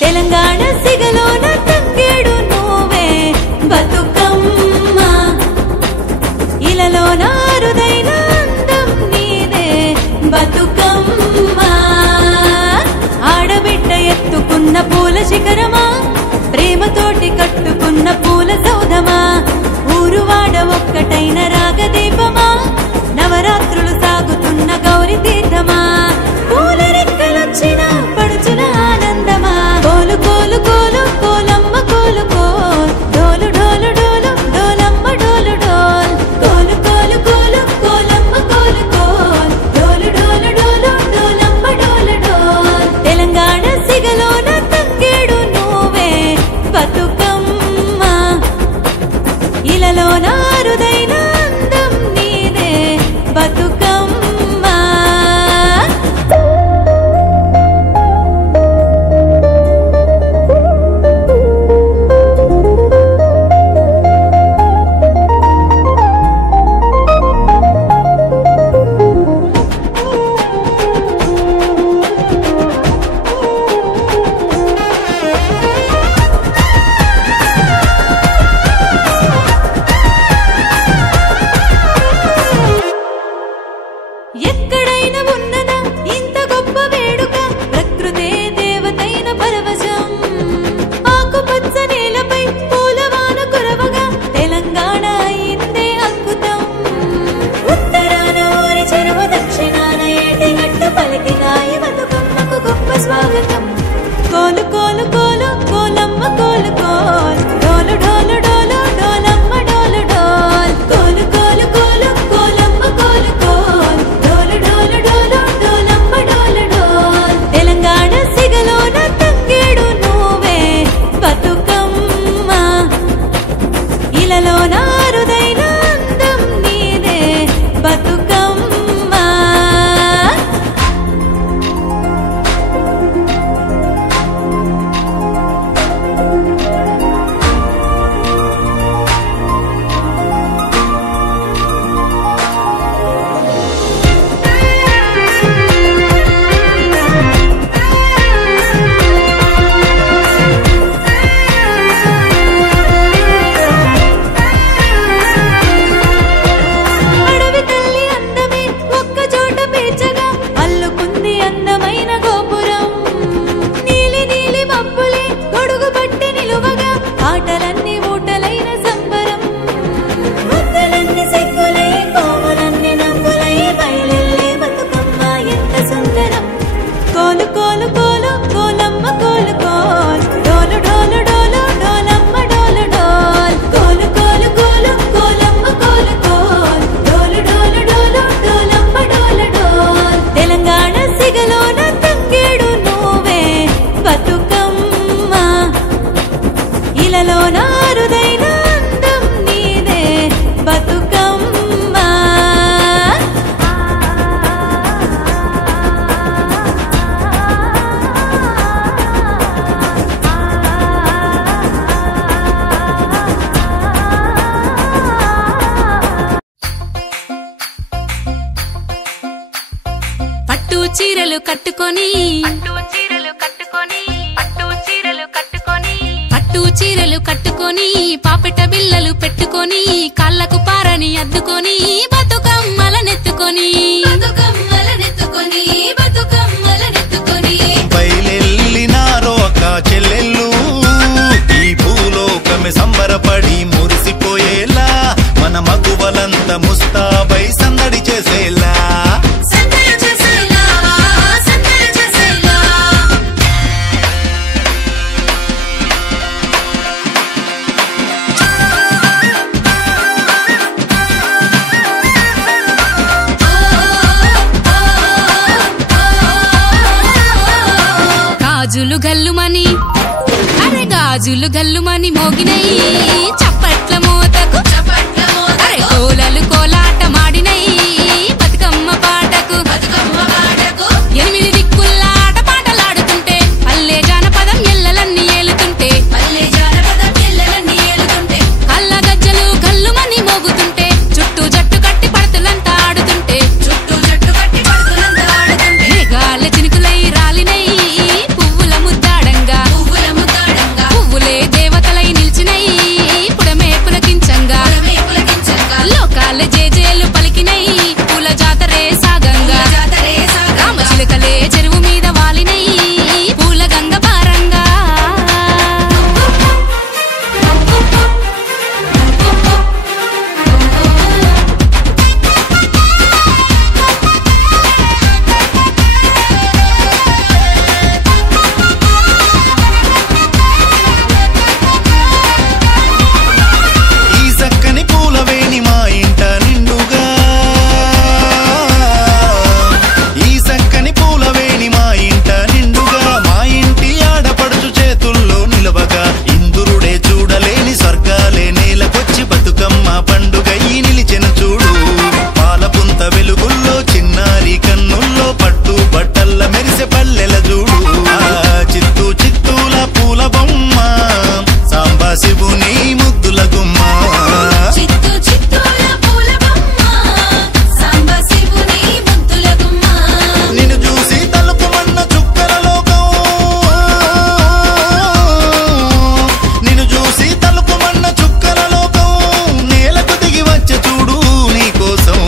తెలంగాణ సిగలోన తంగేడు నువ్వే బతుకమ్మ ఇలలోన అరుదైన అందం నీదే బతుకమ్మ ఆడబిడ్డ ఎత్తుకున్న పూల శిఖరమా ప్రేమతోటి కట్టుకున్న పూల సౌధమా ఊరువాడ ఒక్కటైన రాగదీపమా నవరాత్రులు సాగుతున్న గౌరి తీర్థమా పూల రెక్కలొచ్చిన పడుచుల ఆనందమా కోలు కోలు కోలు కోలమ్మ కోలు కోల్ డోలు డోలు డోలు డోలమ్మ డోలు డోల్ కోలు కోలు కోలు కోలమ్మ కోలు కోల్ డోలు డోలు డోలు డోలమ్మ డోలు డోల్ తెలంగాణ సిగలోన తంగేడు నువ్వే బతుకమ్మ ఇలలోన అరుదైన అందం నీదే బతుకమ్మ ఎక్కడైనా ఉన్నదా ఇంత గొప్ప వేడుక ప్రకృతే దేవతైన పరవశం ఆకుపచ్చ నేలపై పూలవాన కురవగా తెలంగాణ అయిందే అద్భుతం ఉత్తరాన ఊరి చెరువు దక్షిణాన ఏటి గట్టు పలికినాయి బతుకమ్మకు గొప్ప స్వాగతం కోలు కోలు కోలు కోలమ్మ కోలు కోల్ డోలు డోలు డోలు డోలమ్మ డోలు డోల్ కోలు కోలు కోలు కోలమ్మ కోలు కోల్ డోలు డోలు డోలు డోలమ్మ డోలు డోల్ తెలంగాణ సిగలోన తంగేడు నువ్వే బతుకమ్మ ఇలలోన అరుదైన అందం నీదే బతుకమ్మ చీరలు కట్టుకొని పట్టు చీరలు కట్టుకొని పాపెట బిల్లలు పెట్టుకొని కాళ్ళకు పారని అద్దుకొని బతుకమ్మలనెత్తుకొని బయలెల్లినారో అక్క చెల్లెళ్ళు ఈ భూలోకమే సంబరపడి మురిసిపోయేలా మన మగువలంత ముస్తాబై సందడి చేసేలా గాజులు గల్లుమని అరే గాజులు గల్లుమని మోగినై చప్పట్ల మోతకు అరే కోలలు కోలాట మాడినై బతుకమ్మ పాటకు 8 దిక్కుల ఆట పాటలాడుతుంటే పల్లె జానపదం ఎల్లలన్నీ ఏలుతుంటే కళ్ళ గజ్జలు గల్లుమని మోగుతుంటే చుట్టూ జట్టు కట్టి పడతులంతా ఆడుతుంటే మేఘాల చినుకులై రాలినై పువ్వుల ముద్దాడంగా పువ్వులే దేవతలై నిల్చినై పుడమే పులకించంగా లోకాల జేజేలు పలికినై పూల జాతరే సాగంగా రామచిలుకలే చెరువు మీద వాలినై పూల గంగ పారంగా ఈ సక్కని పూలవేణి మా ఇంట నిండుగా ఈ సక్కని పూలవేణి మా ఇంట నిండుగా మా ఇంటి ఆడపడుచు చేతుల్లో నిలవగా ఇందురుడే చూడలేని స్వర్గాలే నేలకొచ్చి బతుకమ్మ పండుగ ఈ నిలిచెను చూడు పాలపుంత వెలుగుల్లో చిన్నారి కన్నుల్లో పట్టు బట్టల్ల మెరిసే పల్లెల చూడు ఆ చిత్తూ చిత్తూల పూల బొమ్మ సాంబా శివుని ముద్దుల గుమ్మ నిన్ను చూసి తలుపుమన్న చుక్కల లోకం నిన్ను చూసి తలుపుమన్న చుక్కల లోకం నేలకు దిగి వచ్చే చూడు నీ కోసం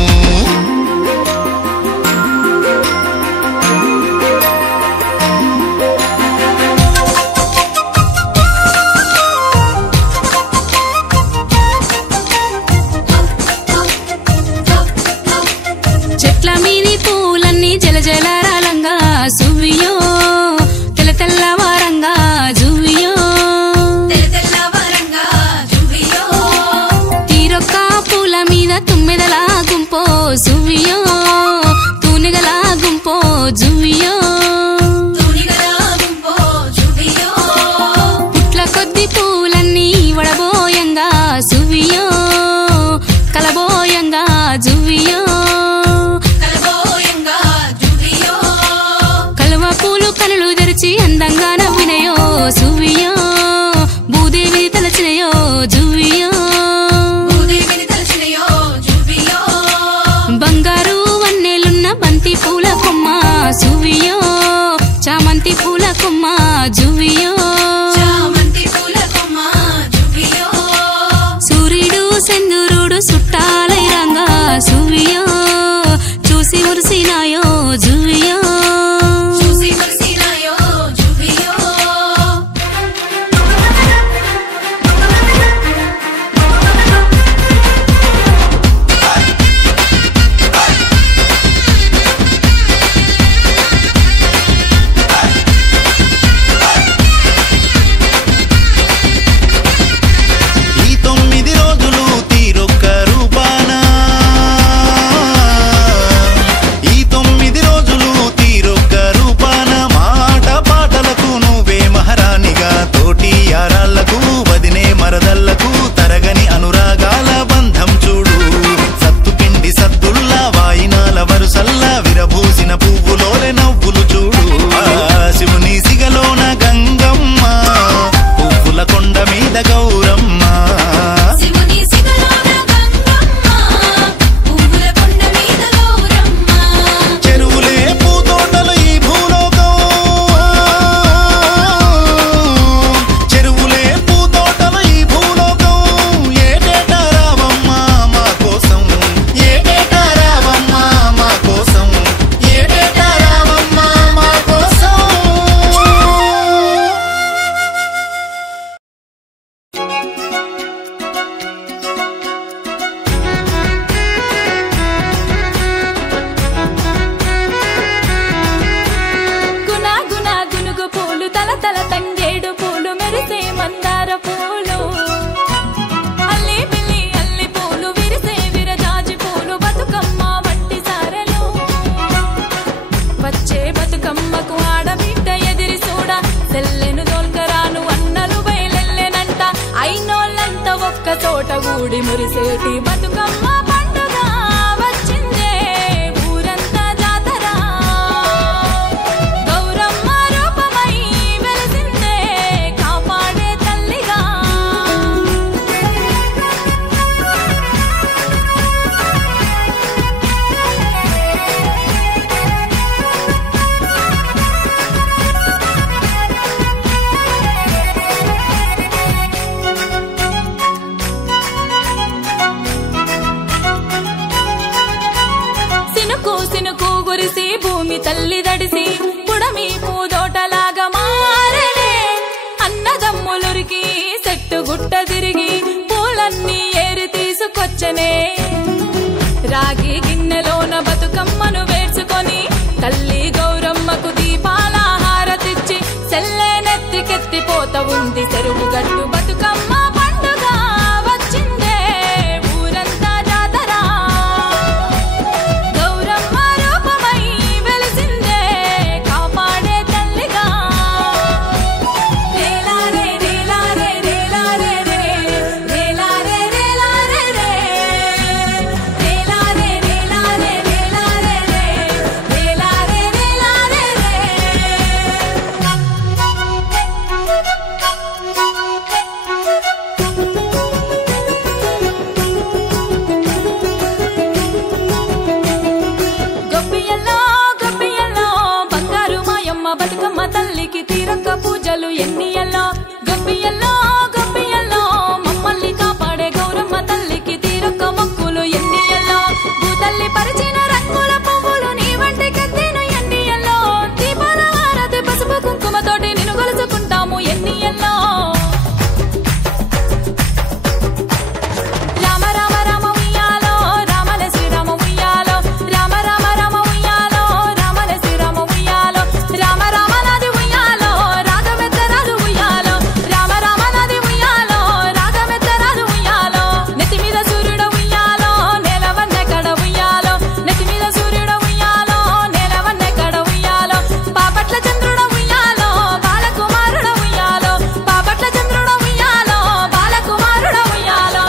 చెట్ల మీని పూలన్నీ జలజలారంగా సువ్వియో తెల్ల తెల్లవారంగా జువ్వియో తీరొక్క పూల మీద తుమ్మెదలా గుంపో సువ్వియో తూనిగలా గుంపో జువ్వియో పుట్ల కొద్ది పూలన్నీ వడబోయంగా సువ్వియో కలబోయంగా జువ్వియో కలువ పూలు కనులు తెరిచి అందంగా నవ్వినయో సువ్వియో భూదేవి తలచినయో జువ్వియో బంగారు వన్నెలున్న బంతి పూల కొమ్మ సువ్వియో చామంతి పూల కొమ్మ జువ్వియో సూర్యుడు సెందురుడు సుట్టాలై రంగా సువ్వియో చూసి మురిసినాయో జువ్వియో ఒక్క చోట గూడి మురిసేటి బతుకమ్మ పండుగ వచ్చిందే ఊరంతా జాతర గౌరమ్మ రూపమై వెలిసిందే కాపాడే తల్లిగా సినుకు గురిసి భూమి తల్లి దడిసి పుడమి పూదోటలాగా మారనే అన్నదమ్ములురికి చెట్టు గుట్ట తిరిగి పూలన్నీ ఏరి తీసుకొచ్చనే రాగి గిన్నెలోన బతుకమ్మను వేర్చుకొని తల్లి గౌరమ్మకు దీపాల హారతిచ్చి సెల్లే నెత్తికెత్తిపోత ఉంది చెరువు గట్టు బతుకమ్మ పండుగ వచ్చిందే ఊరంతా జాతర గౌరమ్మ రూపమై వెలిసిందే కాపాడే తల్లిగా రేలారే రేలారే రేలారే రే రేలారే రేలారే రే రేలారే రేలారే రేలారే రే రేలారే రేలారే గొప్పియల్లో గొప్పియల్లో బంగారు మాయమ్మ బతుకమ్మ తల్లికి తీరక్క పూజలు ఎన్నియల్లో గొప్పియల్లో గొప్పియల్లో మమ్మల్ని కాపాడే గౌరమ్మ తల్లికి తీరక్క మొక్కులు ఎన్నియల్లో భూతల్లి పరిచిన రంగుల పువ్వులు నీ వంటికెత్తేను ఎన్నియల్లో దీపాల హారతి పసుపు కుంకుమతోటి నిన్ను గొలుసుకుంటాము ఎన్నియల్లో రామ రామ రామ ఉయ్యాలో రామల శ్రీరామ ఉయ్యాలో రామ రామ రామ ఉయ్యాలో రామల శ్రీరామ ఉయ్యాలో రామ రామ నది ఉయ్యాలో రాగమెత్తరాదు ఉయ్యాలో రామ రామ నది ఉయ్యాలో రాగమెత్తరాదు ఉయ్యాలో నెత్తి మీద సూర్యుడు ఉయ్యాలో నేలవన్నె కడ ఉయ్యాలో నెత్తి మీద సూర్యుడు ఉయ్యాలో నేలవన్నె కడ ఉయ్యాలో పాపట్ల చంద్రుడు ఉయ్యాలో బాలకుమారుడు ఉయ్యాలో పాపట్ల చంద్రుడు ఉయ్యాలో బాలకుమారుడు ఉయ్యాలో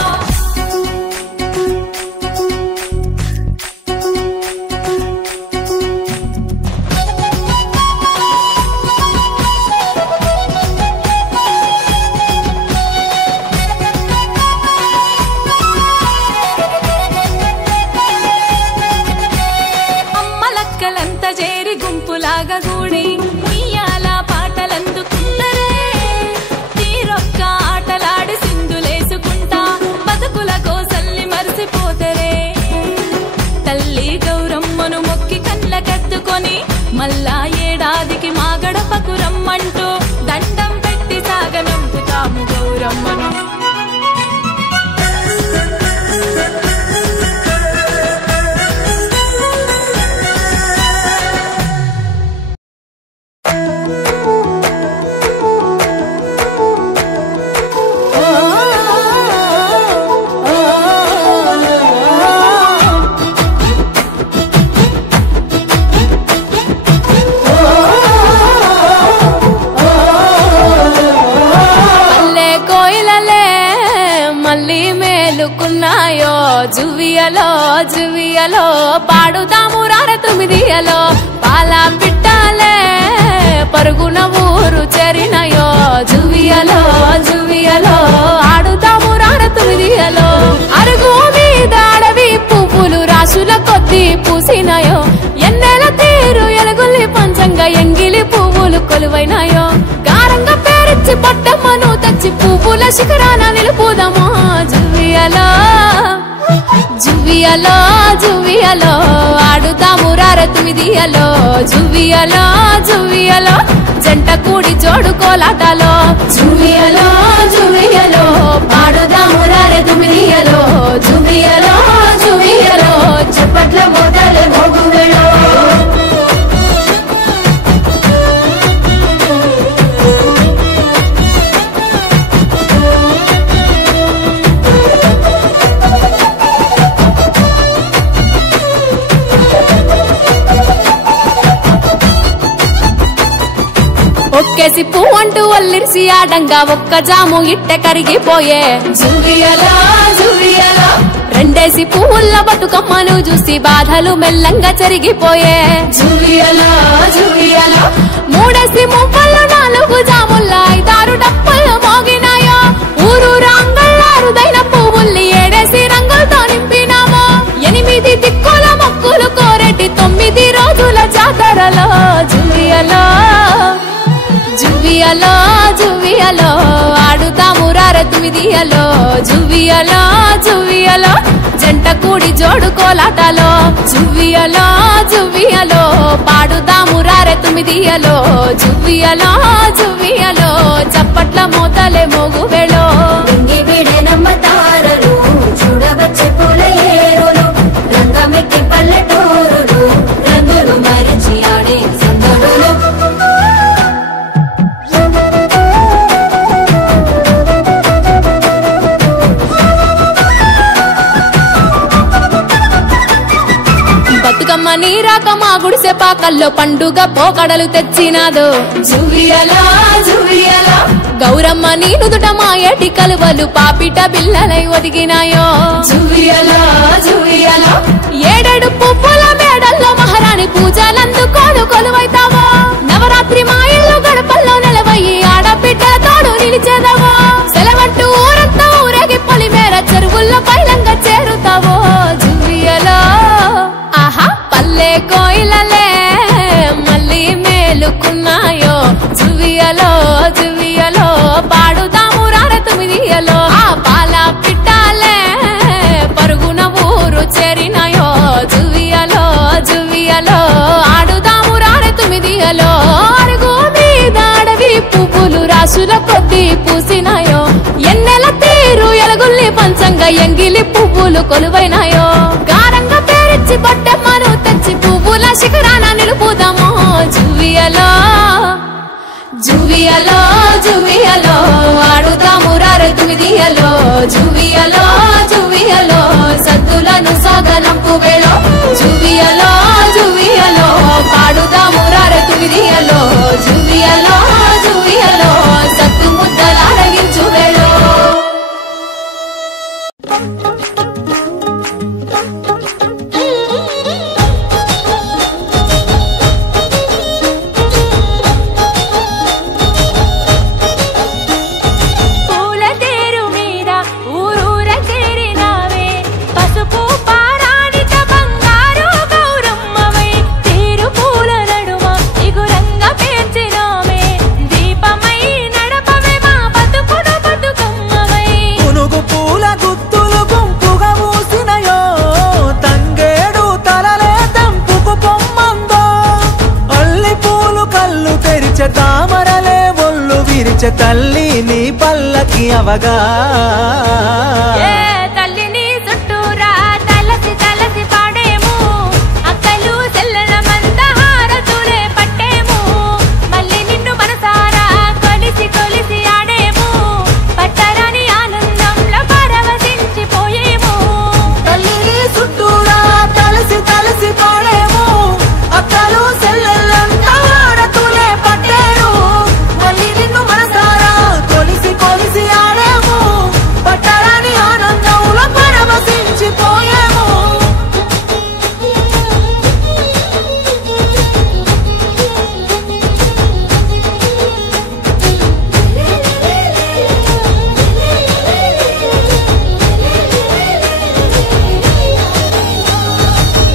అమ్మలక్కలంత చేరి గుంపులాగా గూడి ఉయ్యాల పాటలందుకుంటరే తీరొక్క ఆటలాడి సింధులేసుకుంటా బతుకుల కోసల్ని మరిసిపోతరే తల్లి గౌరమ్మను మొక్కి కళ్ళకెత్తుకొని మళ్ళా ఏడాదికి మా గడపకు రమ్మంటూ దండం పెట్టి సాగనంపుతాము గౌరమ్మను పల్లె కోయిలలే మళ్ళీ మేలుకున్నాయో జువియలో జువియలో పాడుదాము రార తుమిదియలో పాల పిట్టాలే పరుగున ఊరు చెరినయో జువియలో జువియలో ఆడుదాము రార తుమిదియలో అరుగు మీద అడవి పువ్వులు రాసుల కొద్ది పూసినాయో ఎన్నెల తీరు ఎలుగుల్లి పంచంగా ఎంగిలి పువ్వులు కొలువైనాయో గారంగా పేరిచ్చి పట్టమ్మను తెచ్చి పువ్వుల శిఖరాన నిలుపుదమో జువియలో జువియలో జువియలో ఆడుదాము రార తుమిదియలో జువియలో జువియలో జంట కూడి జోడు కోలాటలో జువియలో జువియలో పాడుదాము రార తుమిదియలో జువియలో జువియలో చప్పట్ల మోతలే మోగువేళో ఒక్కేసి పువ్వు అంటూ ఒల్లిరిసి ఆడంగా ఒక్క జాము ఇట్ట కరిగిపోయే జువియలా జువియలా రెండేసి పువ్వుల్ల బతుకమ్మను చూసి బాధలు మెల్లంగా చెరిగిపోయే జువియలా జువియలా మూడేసి మువ్వల్లో 4 జాముల్ల 5-6 డప్పులు మోగినాయో ఊరు రంగులారుదైన పువ్వుల్ని 7 రంగులతో నింపినామో 8 దిక్కుల మొక్కులు కోరెటి 9 రోజుల జాతరలో జువియలో జువియలో జువియలో ఆడుతాము రార తుమిదియలో జువియలో జువియలో జంట కూడి జోడు కోలాటలో జువియలో జువియలో పాడుతాము రార తుమిదియలో జువియలో జువియలో చప్పట్ల మోతలే మోగువేళో ఇంగి బిడే నమ్మతారలు చూడవచ్చే పూల ఏరులు రంగమెక్కి పల్లెటూరులు రంగులు మరిచి ఆడే సందడులు బతుకమ్మ నీరాక మా గుడిసె పాకల్లో పండుగ పోకడలు తెచ్చినాదో జువియలా జువియలా గౌరమ్మ నీ నుదుట మా ఏటి కలువలు పాపిట బిల్లలై ఒదిగినాయో జువియలా జువియలా 7 పువ్వుల మేడల్లో మహారాణి పూజలందుకోను కొలువైతావో నవరాత్రి మా ఇల్లు గడపల్లో నిలవయ్యి ఆడబిడ్డల తోడు నిలిచేదావో సెలవంటూ ఊరంతా ఊరేగి పొలిమేర చెరువుల్లో పైలంగా చేరుతావో జువియలో ఆహా పల్లె కోయిలలే మళ్ళీ మేలుకున్నాయో జువియలో జువియలో పాడుదాము రార తుమిదియలో ఆ పాల పిట్టాలే పరుగున ఊరు చేరినాయో జువియలో జువియలో ఆడుదాము రార తుమిదియలో అడుగు మీద అడవి పువ్వులు రాసుల కొద్ది పూసినాయో ఎన్నెల తీరు ఎలుగుల్ని పంచంగా ఎంగిలి పువ్వులు కొలువైనాయో గారంగా పేరిచ్చి బొట్టమ్మను తెచ్చి పువ్వుల శిఖరాన నిలుపుదాము జువియలో జువియలో జువియలో ఆడుతాము రార తుమిదియలో జువియలో జువియలో సద్దులను సాగనంపు వేళో జువియలో జువియలో పాడుదాము రార తుమిదియలో జువియలో జువియలో సత్తు ముద్దలారగించు వేళో పూల తేరు మీద ఊరూర చేరినావే పసుపు పారాణిత బంగారు గౌరమ్మవై తీరు పూల నడుమ ఇగురంగా పేర్చినామే దీపమై నడపవే మా బతుకును బతుకమ్మవై పునుగు పూల గుత్తులు గుంపుగా మూసినయో తంగేడు తలలే తంపుకు పొమ్మందో అల్లి పూలు కళ్ళు తెరిచే తామరలే ఒళ్ళు విరిచే తల్లి నీ పల్లకి అవగా ఏ తల్లిని చుట్టూరా తలసి తలసి పాడేము అక్కలు చెల్లెల మంద హారతులే పట్టేము మళ్ళీ నిన్ను మనసారా కొలిసి కొలిసి ఆడేము పట్టరాని ఆనందంలో పరవశించిపోయేము తల్లిని చుట్టూరా తలసి తలసి పాడేము అక్కలు సెల్లెళ్ళంతా హారతులే పట్టేరు మళ్ళీ నిన్ను మనసారా కొలిసి కొలిసి ఆడేము పట్టరాని ఆనందంలో పరవశించిపోయేము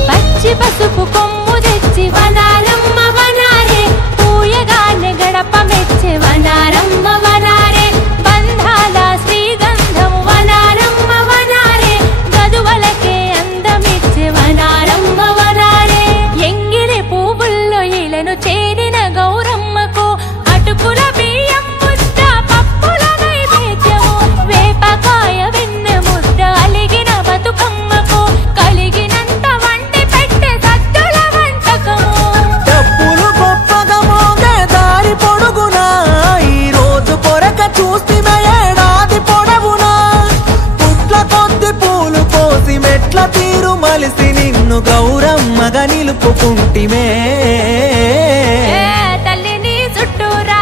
పచ్చి పసుపు కొమ్ము తెచ్చి వనారమ్మ వనారే పూయగానే గడప మెచ్చే వనారమ్మ వనారే బంధాల శ్రీగంధం వనారమ్మ వనారే గదువలకే అందమిచ్చే వనారమ్మ వనారే ఎంగిలి పువ్వుల్లో ఇలను చేరిన గౌరమ్మకు అటుకుల బియ్యం ముద్ద పప్పుల నైవేద్యము వేపకాయ వెన్న ముద్ద అలిగిన బతుకమ్మకు కలిగినంత వండి పెట్టే సద్దుల వంటకము డప్పులు గొప్పగా మోగే దారి పొడుగునా ఈ రోజు కొరక చూస్తే ఏడాది పొడవునా పుట్ల కొద్ది పూలు కోసి మెట్ల తీరు మలిసి నిన్ను గౌరమ్మగా నిలుపుకుంటిమే ఏ తల్లిని చుట్టూరా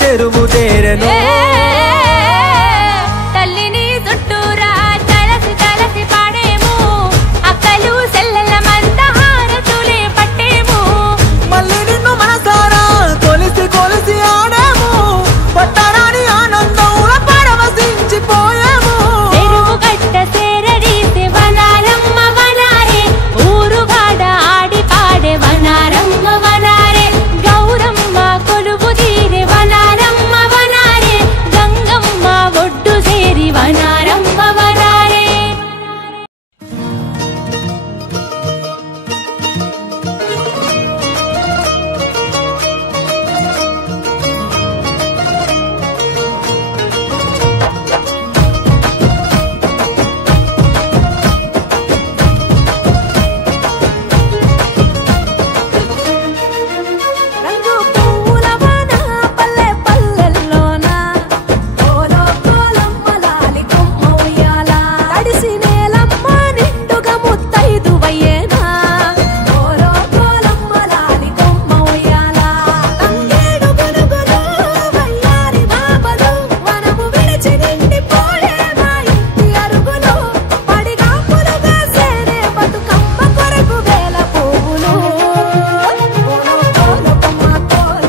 చెరువు చేరెను తల్లిని చుట్టూరా తలసి తలసి పాడేము అక్కలు సెల్లెల మంద హారతులే పట్టేము మళ్ళీ నిన్ను మనసారా కొలిసి కొలిసి ఆడాము పట్టరాని ఆనందంలో పరవశించిపోయాము చెరువు గట్ట సేరడీసి వనారమ్మ వనారే ఊరుగాడ ఆడి పాడే వనారమ్మ వనారే గౌరమ్మ కొలువు తీరే వనారమ్మ వనారే గంగమ్మ ఒడ్డు చేరి వనారమ్మ వనారే రంగు పువ్వుల వాన పల్లె పల్లెల్లోన ఓలో కోలమ్మ లాలి కొమ్మ ఉయ్యాల తడిసి నేలమ్మ నిండుగా ముత్తైదు వయ్యేనా ఓలో కోలమ్మ లాలి కొమ్మ ఉయ్యాల తంగేడు గునుగులు వయ్యారి బాబలు వనము విడిచి నిండిపోయే మా ఇంటి అరుగులు పడిగా పులుగా సేనే బతుకమ్మ కొరకు వేల పువ్వులు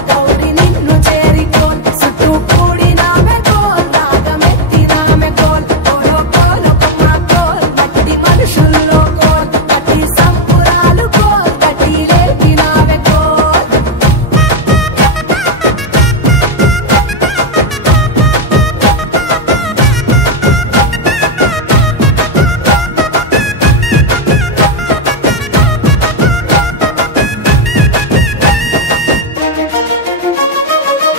గౌరి నిన్ను చేరికోల్ చుట్టూ కూడినామె కోల్ రాగమెత్తినామె కోల్ కోలో కోలకమ్మ కోల్ మట్టి మనుషుల్లో కోల్ మట్టి సంపురాలు కోల్ కట్టి లేపినామె కోల్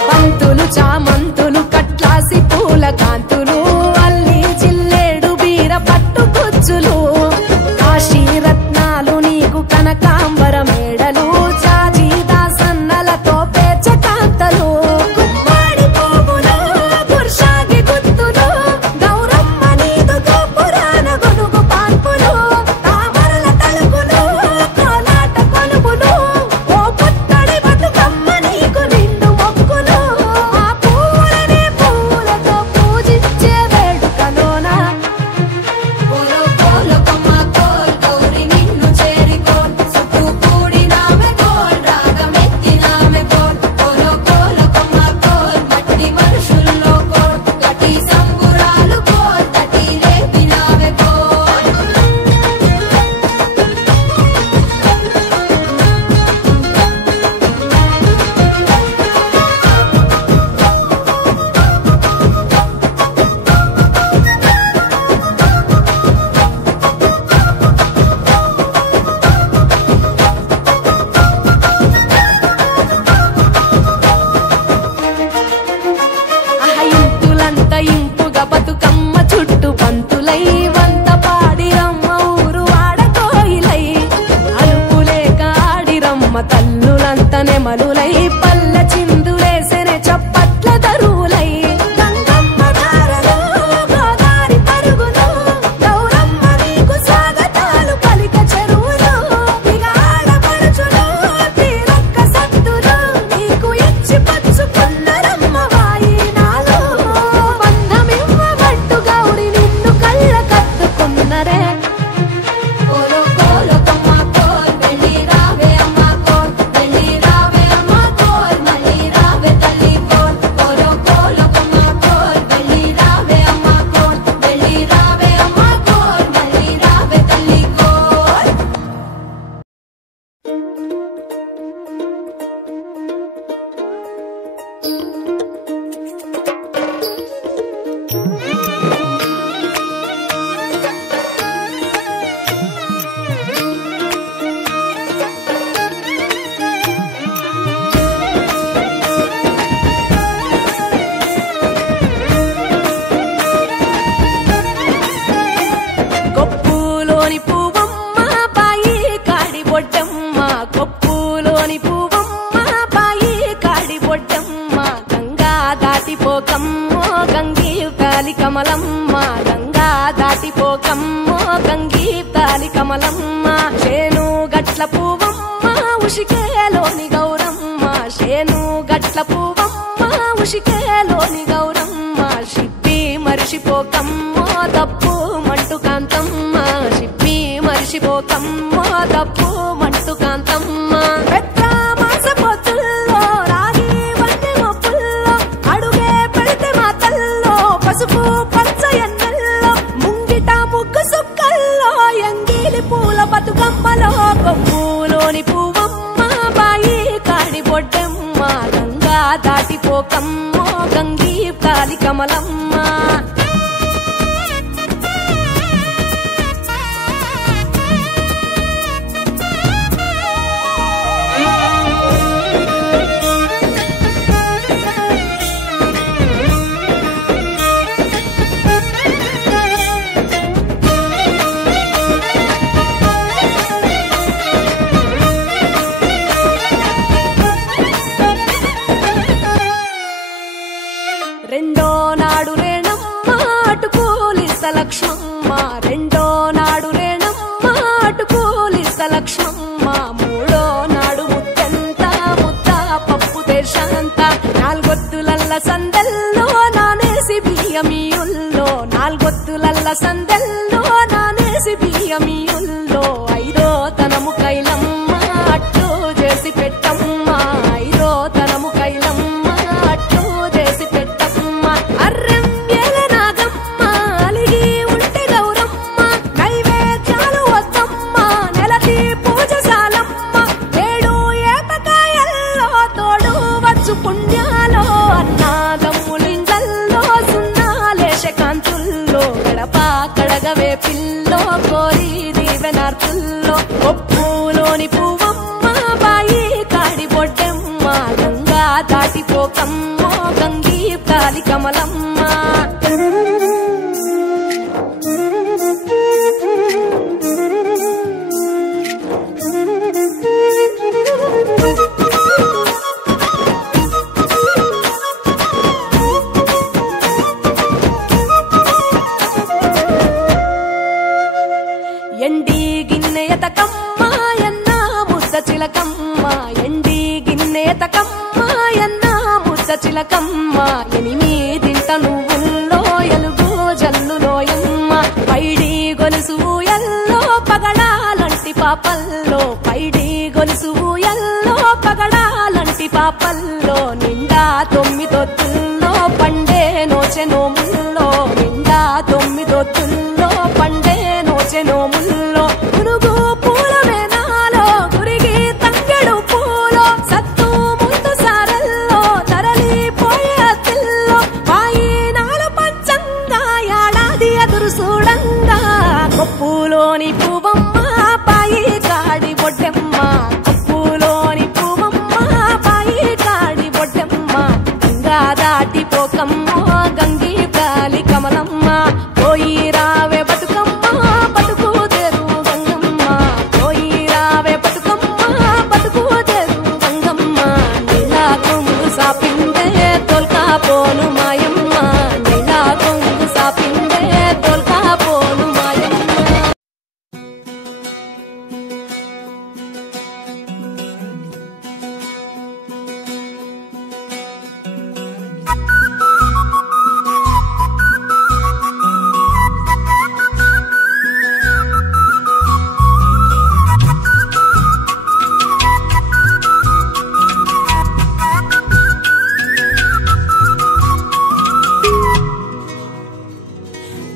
బంతులు చామంతులు కట్లాసి పూల కాంతులు అల్లి జిల్లేడు బీర పట్టు గుచ్చులు కాశీ రత్నాలు నీకు కనకాంబర మేడలు జాజి దాసన్నలతో పేచ కాంతలు గుమ్మాడి పువ్వులు పురుషాగి గుత్తులు గౌరమ్మ నీదు గోపురాన గొనుగు పాన్పులు తామరల తలుపులు కోలాట కొలుపులు ఓ పుత్తడి బతుకమ్మ నీకు నిండు మొక్కులు ఆ పూలనే పూలతో పూజించే వేడుకలోన కోలో కోలకమ్మ కోల్ గౌరి నిన్ను చేరికోల్ చుట్టూ కూడినామె కోల్ రాగమెత్తినామె కోల్ కోలో కోలకమ్మ కోల్ మట్టి మనుషుల్లో కోల్ కటి సంబురాలు కోల్ తటి లేపినామె కోల్ ఇంపులంత ఇంపుగా బతుకమ్మ చుట్టూ పంతులై వంత పాడిరమ్మ ఊరు ఆడకోయిలై అలుపులేక ఆడిరమ్మ తల్లులంత నెమలులై పల్లె చిందులేసెనే చప్పట్ల దరువులై గంగమ్మ ధారలు గోదారి పరుగులు గౌరమ్మ నీకు స్వాగతాలు పలిక చెరువులు ఇక ఆడపడుచులు తీరొక్క సత్తులు నీకు ఇచ్చి పచ్చుకున్నరమ్మ వాయినాలు బంధమివ్వబట్టు గౌరి నిన్ను కళ్ళ కత్తుకున్నరే కోలో కోలకమ్మ కోల్ వెళ్ళి రావే అమ్మ కోల్ వెళ్ళి రావే అమ్మ కోల్ మళ్ళీ రావే తల్లి కోల్ కోలో కోలకమ్మ కోల్ వెళ్ళి రావే అమ్మ కోల్ వెళ్ళి రావే అమ్మ కోల్ మళ్ళీ రావే తల్లి కోల్ కొప్పులోని పువ్వమ్మ బాయి కాడి బొడ్డమ్మ కొప్పులోని పువ్వమ్మ బాయి కాడి బొడ్డమ్మ గంగా దాటిపోకమ్మో గంగి తాలి కమలమ్మ గంగా దాటిపోకమ్మో గంగి తాలి కమలమ్మ శేను గట్ల పువ్వమ్మ ఉషికేలోని గౌరమ్మ శేను గట్ల పువ్వమ్మ ఉషికేలోని గౌరమ్మ షిప్పి మరిషిపోకమ్మో తప్పు మంటు కాంతమ్మ షిప్పి మరిషిపోకమ్మో తప్పు మంటు కాంతమ్మ పెద్ద మాసపోతుల్లో రాగి వంటి మొప్పుల్లో అడుగే పెడితే మా తల్లో పసుపు పచ్చ ఎన్నెల్లో ముంగిట ముగ్గు సుక్కల్లో ఎంగిలి పూల బతుకమ్మలో కొమ్ములోని పువ్వమ్మ బాయి కాడి బొడ్డమ్మ గంగా దాటిపోకమ్మో గంగీ కాలి కమలమ్మ రెండో నాడు రేణమ్మ అటుకూలిస్త లక్ష్మమ్మ రెండో నాడు రేణమ్మ అటుకూలిస్త లక్ష్మమ్మ మూడో నాడు ముత్తంత ముద్ద పప్పు దేశంత నాలుగొత్తులల్ల సందెల్లో నానేసి బియ్యమియుల్లో నాలుగొత్తులల్ల సందెల్లో నానేసి బియ్యమియుల్లో ఐదో తనము కైలమ్మ అట్టు చేసి పెట్టమ్మ ఐదో తనము కైలమ్మ అట్టు చేసి పెట్టమ్మ అర్రెం నాగమ్మ అలిగి ఉంటే గౌరమ్మ నైవేద్యాలు వద్దమ్మ నెలకి పూజశాలమ్మ ఏడు ఏపకాయల్లో తోడు వచ్చు పుణ్యాలో అన్నాదమ్ములింగల్లో సున్నాలేశ కాంతుల్లో గడప కడగవే పిల్లో కోరి దీవెనార్తుల్లో ఒప్పులోని పువ్వమ్మ బాయి కాడి బొడ్డమ్మ గంగా దాటిపోకమ్మో గంగీ కాలి కమలమ్మ ఎండి గిన్నెయతకమ్మ ఎన్న ముద్ద చిలకమ్మ ఎండి గిన్నెయతకమ్మ ఎన్న ముద్ద చిలకమ్మ ఎనిమిదింట నువ్వుల్లో ఎలుగు జల్లులోయమ్మ పైడి గొలుసు ఎల్లో పగడాలంటి పాపల్లో పైడి గొలుసు ఎల్లో పగడాలంటి పాపల్లో నిండా తొమ్మిదొత్తుల్లో పండే నోచె నోముల్లో నిండా తొమ్మిదొత్తుల్లో పండే నోచె నోముల్లో పునుగు పూల మేనాలో గురిగి తంగెడు పూలో సత్తు ముందు సారల్లో తరలిపోయే అతిల్లో పాయినాలు పంచంగా ఏడాది ఎదురు చూడంగా కొప్పులోని పువ్వమ్మ పాయి కాడి బొడ్డమ్మ కొప్పులోని పువ్వమ్మ పాయి కాడి బొడ్డమ్మ గంగా దాటిపోకమ్మో గంగీ కాలి కమలమ్మ పోయి రావే బతుకమ్మ బతుకు తెరు గంగమ్మ పోయి రావే బతుకమ్మ బతుకు తెరు గంగమ్మ నీలా కొంగు సాపిందే తోల్కా పోను మాయమ్మ నీలా కొంగు సాపిందే తోల్కా పోను మాయమ్మ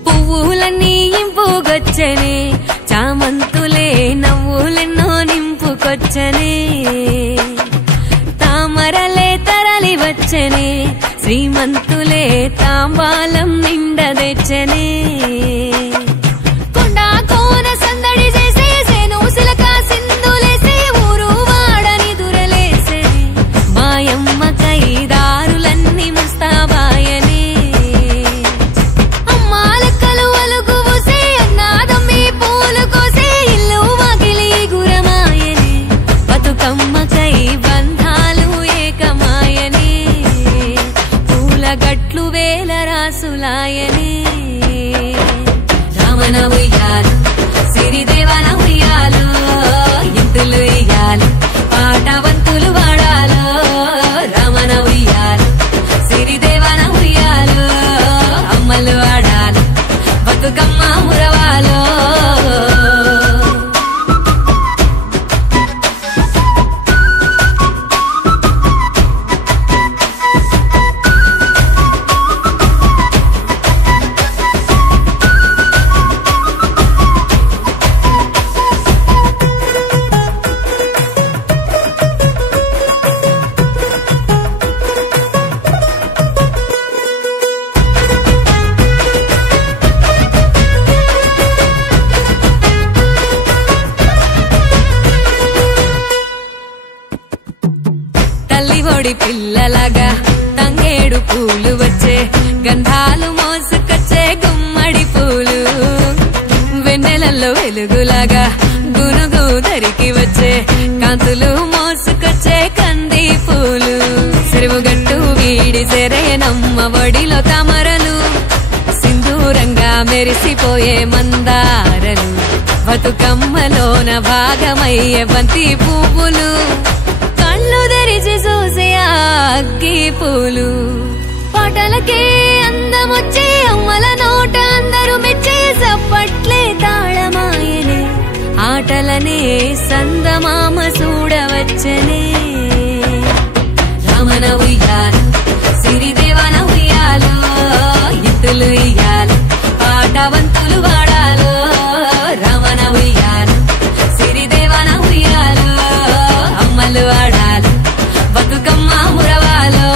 పువ్వులన్నీ ఇంపుకొచ్చనే చామంతులే నవ్వులెన్నో నింపుకొచ్చనే తామరలే తరలి వచ్చనే శ్రీమంతులే తాంబాలం నిండదెచ్చనే కొండా కోన సందడి చేసే సేను సిలక సింధులేసే ఊరు వాడని దురలేసే మాయమ్మ కైదారులన్నీ ముస్తాబాయనే అమ్మాలక్కలు అలుగు పూసే అన్నాదమ్మి పూలు కోసే ఇల్లు వాకిలి గురమాయనే బతుకమ్మ కై బంధాలు ఏకమాయనే పూల గట్లు వేల రాసులాయనే రామన ఉయ్యాలు సిరిదేవన ఉయ్యాలు ఇంతులు ఇయ్యాలు పాటవంతులు వాడాలు రమణ ఉయ్యాలు కోడి పిల్లలాగా తంగేడు పూలు వచ్చే గంధాలు మోసుకొచ్చే గుమ్మడి పూలు వెన్నెలలో వెలుగులాగా గునుగు ధరికి వచ్చే కాంతులు మోసుకొచ్చే కంది పూలు చెరువుగట్టు వీడి సెరయనమ్మ ఒడిలో తమరలు సింధూరంగా మెరిసిపోయే మందారలు బతుకమ్మలోన భాగమయ్యే బంతి పువ్వులు కళ్ళు తెరిచి చూసే అగ్గి పూలు పాటలకే అందమొచ్చే అమ్మల నోట అందరూ మెచ్చే సప్పట్లే తాళమాయనే ఆటలనే సందమామ చూడవచ్చనే రమణ ఉయ్యాలు సిరిదేవన ఉయ్యాలు ఎత్తులు ఇయ్యాలు పాటవంతులు వాడాలు రమణ ఉయ్యాలు సిరిదేవన ఉయ్యాలు అమ్మలు ఆడాలు బతుకమ్మ మురవాలో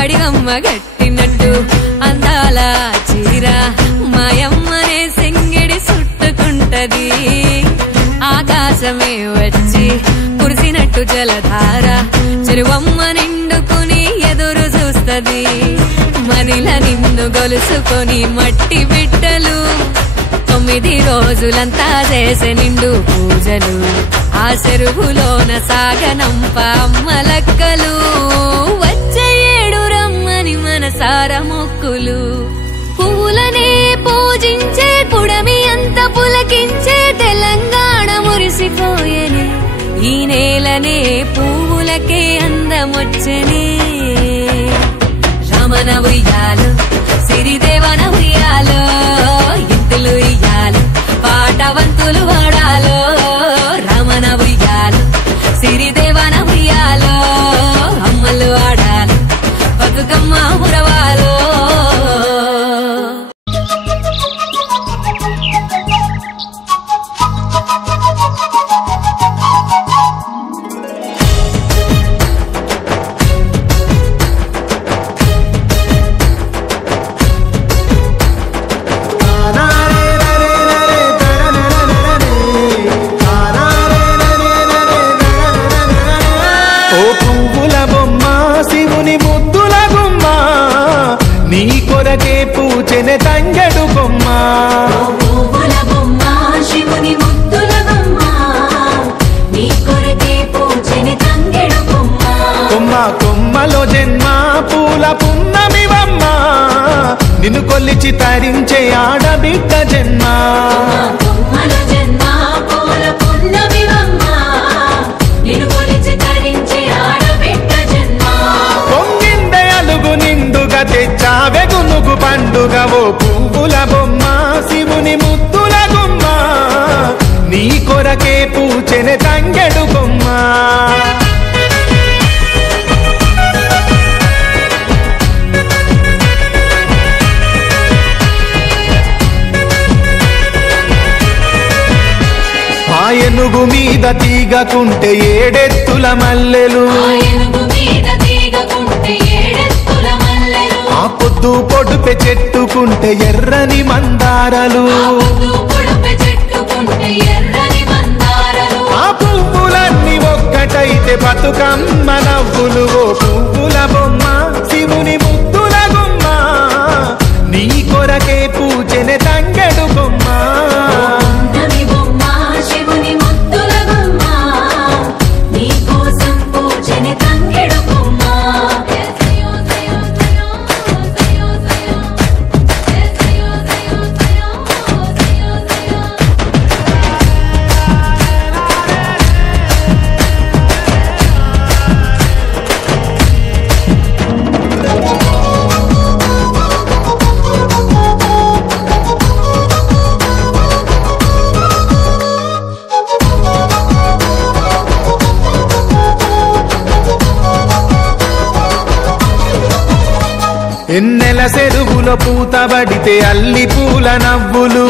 అడిగమ్మ గట్టినట్టు అందాల చీర మాయమ్మనే సింగిడి చుట్టుకుంటది ఆకాశమే వచ్చి కురిసినట్టు జలధార చెరువమ్మ నిండుకుని ఎదురు చూస్తది మనిల నిన్ను గొలుసుకొని మట్టి బిడ్డలు 9 రోజులంతా చేసే నిండు పూజలు ఆ చెరువులోన సాగనంప అమ్మలక్కలు వచ్చే ఏడు రమ్మని మనసార మొక్కులు పువ్వులనే పూజించే పుడమి అంత పులకించే తెలంగాణ మురిసిపోయేనే ఈ నేలనే పువ్వులకే అందమొచ్చనే రమణ ఉయ్యాలు సిరిదేవన ఉయ్యాలు ఎత్తులు ఇయ్యాలు పాటవంతులు వాడాలు రమణ ఉయ్యాలు సిరిదేవన ఉయ్యాలు అమ్మలు ఆడాలు బతుకమ్మ మురవాలో తంగెడు బొమ్మ పువ్వుల బొమ్మ శివుని ముద్దుల బొమ్మ నీ కొరకే పూజని తంగెడు బొమ్మ కొమ్మ కొమ్మలో జన్మ పూల పున్నమివమ్మ నిన్ను కొలిచి తరించే ఆడబిడ్డ జన్మ కొమ్మలో జన్మ పూల పున్నమివమ్మ నిన్ను కొలిచి తరించే ఆడబిడ్డ జన్మ పొంగిందే అలుగు నిండుగా తెచ్చావె గునుగు పండుగ ఓ పువ్వుల బొమ్మ శివుని ముద్దుల గుమ్మ నీ కొరకే పూచెనే తంగెడు బొమ్మ ఆయనుగు మీద తీగకుంటే ఏడెత్తుల మల్లెలు ఆ పొద్దు పొడుపె చెట్టుకుంటే ఎర్రని మందారలు ఆ పువ్వులన్నీ ఒక్కటైతే బతుకమ్మ నవ్వులు ఓ పువ్వుల బొమ్మ శివుని ముద్దుల గుమ్మ నీ కొరకే పూజనే తంగెడు బొమ్మ ఎన్నెల చెరువులో పూతబడితే అల్లి పూల నవ్వులు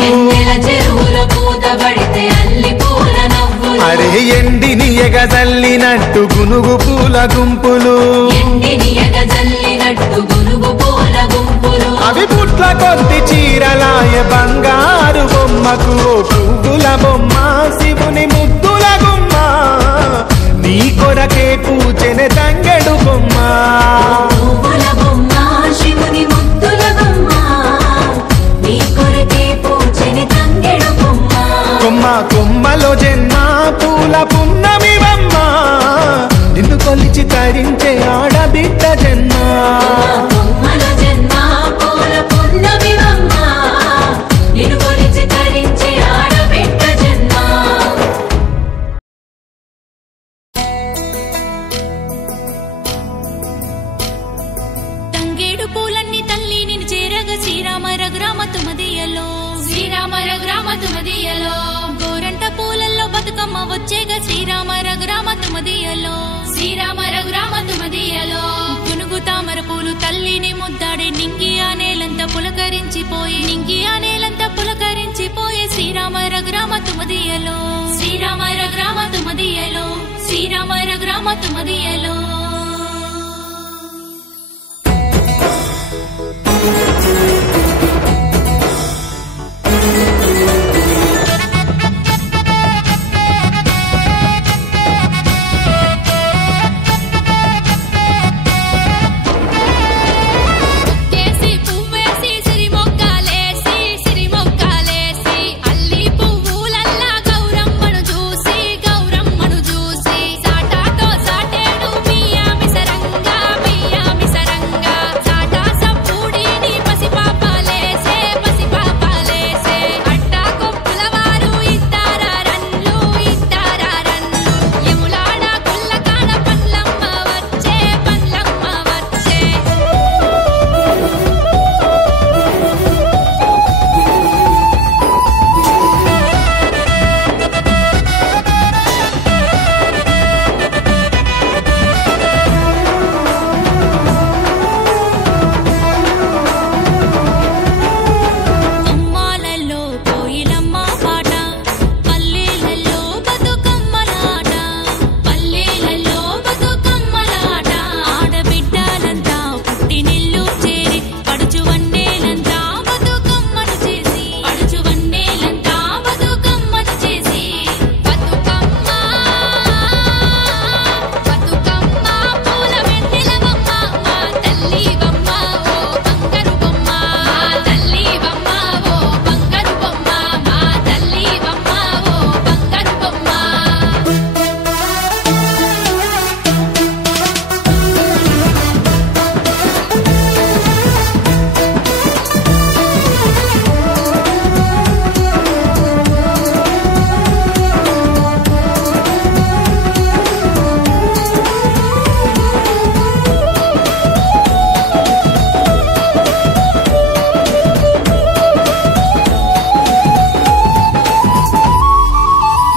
చెరువులో పూతబడితే అల్లి పూల నవ్వులు అరే ఎండిని ఎగజల్లినట్టు గునుగు పూల గుంపులు ఎండిని ఎగజల్లినట్టు గునుగు పూల గుంపులు అవి పుట్ల కొద్ది చీరలాయ బంగారు బొమ్మకు పువ్వుల బొమ్మ శివుని ముద్దుల గుమ్మ నీ కొరకే పూచెనే తంగెడు బొమ్మ పువ్వుల బొమ్మ శివుని ముద్దుల బొమ్మ నీ కొరకే పూచెని తంగెడు బొమ్మ కొమ్మ కొమ్మలో జన్మ పూల పున్నమి బొమ్మ నిన్ను కొలిచి తరించే ఆడబిడ్డ జన్మ కొమ్మల జన్మ పూల పున్నమి బొమ్మ నిన్ను కొలిచి తరించే ఆడబిడ్డ జన్మ తంగేడు పూలన్నీ తల్లి నిన్ను చేరగ శ్రీరామ రఘురామ తుమదియలో శ్రీరామ రఘురామ తుమదియలో గోరంట పూలల్లో బతుకమ్మ వచ్చేగ శ్రీరామ రఘురామ తుమదియలో శ్రీరామ రఘురామ తుమదియలో గునుగు తామర పూలు తల్లిని ముద్దాడే నింగి ఆ నేలంతా పులకరించిపోయి నింగి ఆ నేలంతా పులకరించిపోయే శ్రీరామ రఘురామ తుమదియలో శ్రీరామ రఘురామ తుమదియలో శ్రీరామ రఘురామ తుమదియలో కేసి పువ్వేసి సిరి మొగ్గలేసి సిరి మొగ్గలేసి అల్లి పువ్వులల్లా గౌరమ్మను చూసి సాటాతో సాటేడు బియ్యామి సరంగా సాటా సప్పుడిని పసిపాపాలేసే అట్టా కొప్పుల వారు ఇస్తారా రన్లు యములాడ కుల్లకాడ పండ్లమ్మ వచ్చే కొమ్మాలలో కోయిలమ్మ పాట పల్లెలలో బతుకమ్మలాట ఆడబిడ్డలంతా పుట్టినిల్లు చేరి పడుచు వన్నేలంతా బతుకమ్మను చేసి బతుకమ్మ పూల వెన్నెల బొమ్మ మా తల్లి బొమ్మ ఓ బంగారు బొమ్మ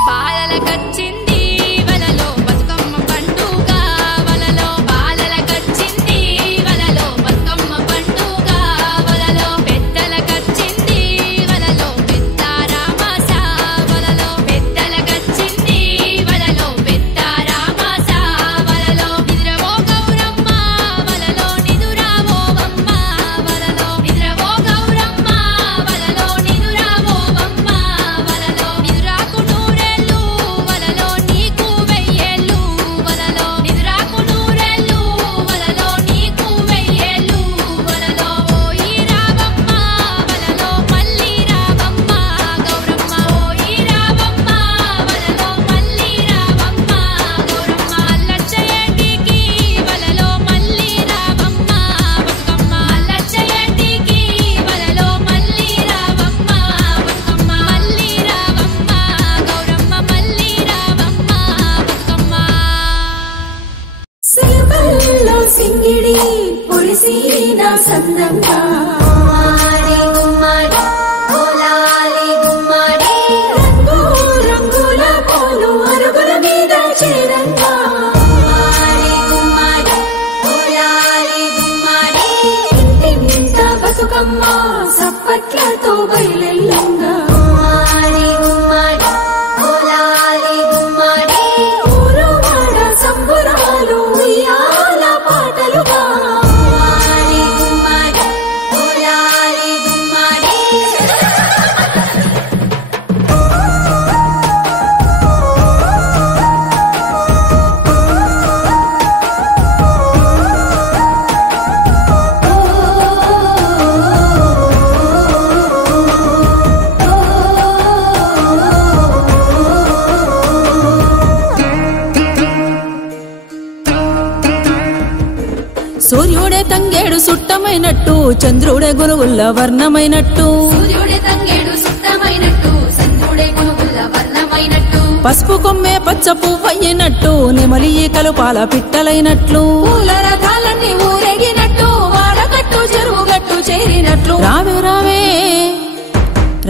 బాలలకచ్చింది వలలో బతుకమ్మ పండుగ వలలో బతుకమ్మ పండుగ వలలో పెద్దలకచ్చింది వలలో పెద్దారామాస వలలో నిద్రవో గౌరమ్మ వలలో నిదురావోవమ్మ నిదురాకు నూరేళ్ళు వలలో నీకు వెయ్యేళ్ళు ఓయి రావమ్మ వలలో మళ్ళీ రావమ్మ గౌరమ్మ అల్లచ్చయ్యేటికి వలలో మళ్ళీ రావమ్మ బతుకమ్మ అల్లచ్చయ్యేటికి వలలో మళ్ళీ రావమ్మ బతుకమ్మ గౌరమ్మ మళ్ళీ రావమ్మ బతుకమ్మ సిలువల్లో సింగిడి పొడిసిన సందంగా రంగు రంగుల పూలు అరుగుల మీద చేరంగా ఇంటి బయలెల్లంగా గుమ్మాడి గుమ్మాడి ఓలాలి గుమ్మాడి ఊరువాడ సంబురాలు ఉయ్యాల పాటలుగా గుమ్మాడి గుమ్మాడి ఓలాలి గుమ్మాడి సూర్యుడే తంగేడు సుట్టమైనట్టు చంద్రుడే గురుగుల్ల వర్ణమైనట్టు సూర్యుడే తంగేడు సుత్తమైనట్టు చంద్రుడే గునుగుల్ల వర్ణమైనట్టు పసుపు కొమ్మే పచ్చ పువ్వయ్యినట్టు నెమలి ఈకలు పాల పిట్టలైనట్లు పూల రథాలన్నీ ఊరేగినట్టు వాడకట్టు చెరువు గట్టు చేరినట్లు రావే రావే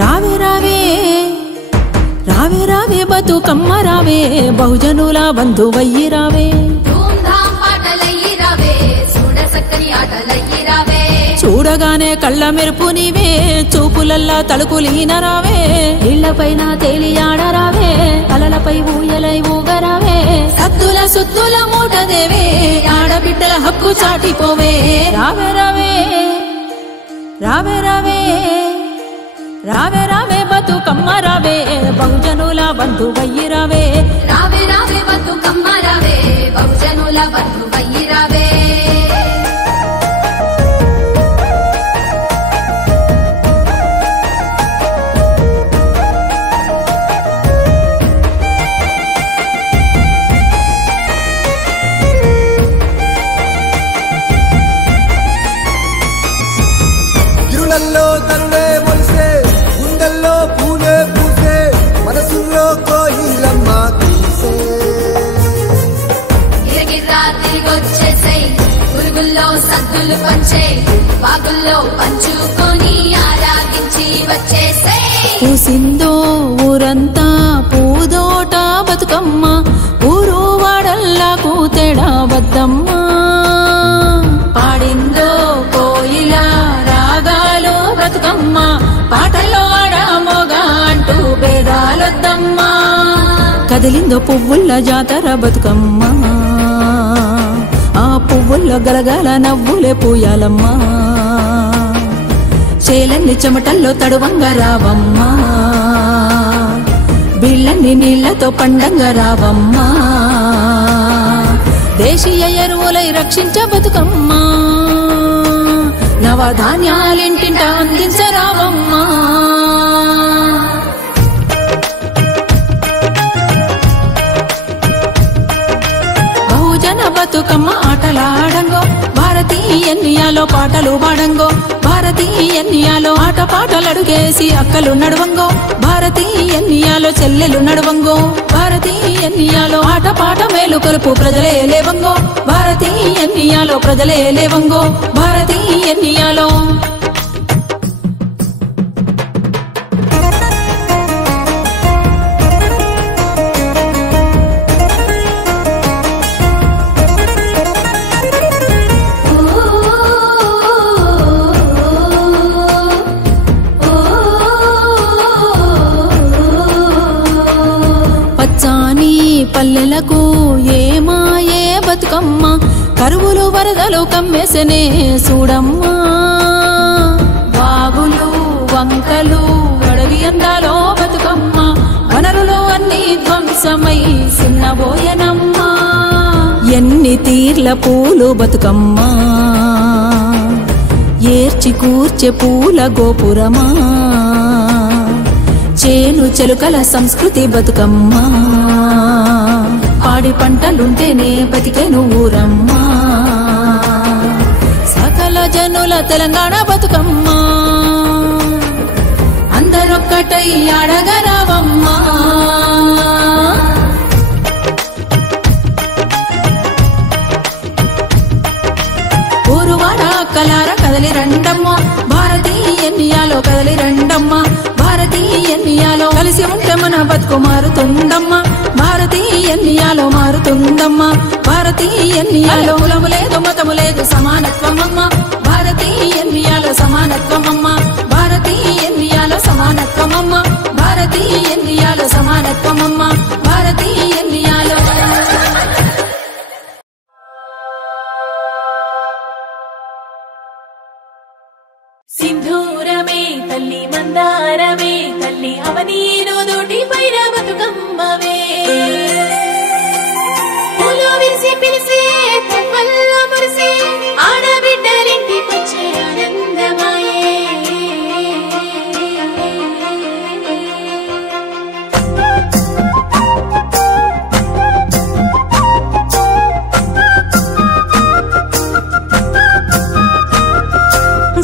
రావే రావే రావే రావే బతుకమ్మ రావే బహుజనుల బంధువయ్యి రావే ధూమ్ధాం పాటలయ్యి రావే చూడ సక్కని ఆటలయ్యి రావే చూడగానే కళ్ళ మెరుపు నీవే చూపులల్లా తలుకులీన రావే ఇళ్లపైన తేలియాడరావే అలలపై ఊయలై ఊగరావే సద్దుల సుద్దుల మూట దేవే ఆడబిడ్డల హక్కు చాటిపోవే రావే రావే రావే రావే రావే రావే బతుకమ్మ రావే బహుజనుల బంధువయ్యి రావే రావే రావే బతుకమ్మ రావే బహుజనుల బంధువయ్యి రావే ఇరులల్లో తరుణే మొలిసే గుండెల్లో పూలే పూసే మనసుల్లో కోయిలమ్మ తీసే గిరగిరా తిరిగొచ్చేసై పురుగుల్లో సద్దులు పంచే వాగుల్లో పంచుకొని ఆరాగించి వచ్చేసై పూసిందో ఊరంతా పూదోట బతుకమ్మ ఊరు వాడల్లా కూతెడా వద్దమ్మ పాడిందో కోయిల రాగాలు బతుకమ్మ పాటల్లో ఆడమోగా అంటూ భేదాలొద్దమ్మా కదిలిందో పువ్వుల్ల జాతర బతుకమ్మ ఆ పువ్వుల్లో గలగల నవ్వులే పూయాలమ్మా చేలన్ని చెమటల్లో తడువంగ రావమ్మా బిళ్ళన్ని నీళ్లతో పండంగ రావమ్మా దేశీయ ఎరువులై రక్షించ బతుకమ్మా నవధాన్యాలింటింట అందించరావమ్మా బహుజన బతుకమ్మ ఆటలాడంగో భారతీయన్యాలో పాటలు పాడంగో భారతీయన్యాలో ఆట పాటలు అడుగేసి అక్కలు నడువంగో భారతీయన్యాలో చెల్లెలు నడువంగో భారతీయన్యాలో ఆట పాట మేలు కొలుపు ప్రజలే లేవంగో భారతీయన్యాలో ప్రజలే లేవంగో భారతీయన్యాలో పచ్చాని పల్లెలకు ఏమాయే బతుకమ్మ కరువులు వరదలు కమ్మేసనే చూడమ్మా వాగులు వంకలు అడవి అందాలో బతుకమ్మ వనరులు అన్ని ధ్వంసమై సిన్నబోయనమ్మా ఎన్ని తీర్ల పూలు బతుకమ్మ ఏర్చి కూర్చె పూల గోపురమా చేను చెలుకల సంస్కృతి బతుకమ్మ పాడి పంటలుంటేనే బతికేను ఊరమ్మా సకల జనుల తెలంగాణ బతుకమ్మ అందరొక్కటై ఆడగరావమ్మా ఊరువాడ కలార కదలి రండమ్మ భారతీయన్యాలో కదలి రండమ్మ భారతీయన్యాలో కలిసి ఉంటే మన బతుకు మారుతుందమ్మా భారతీయన్యాలో మారుతుందమ్మా భారతీయన్యాలో కులము లేదు మతము లేదు సమానత్వమమ్మ భారతీయన్యాలో సమానత్వమమ్మ భారతీయన్యాలో సమానత్వమమ్మ భారతీయ ఇండియాలో సమానత్వమమ్మ భారతీయ ఇండియాలో సింధూరమే తల్లి మందారమే తల్లి అవనీను దూటి పైన బతుకమ్మవే పూలు విరిసి పిలిసే పువ్వుల్లో మురిసే ఆడబిడ్డలింటికొచ్చే ఆనందమాయే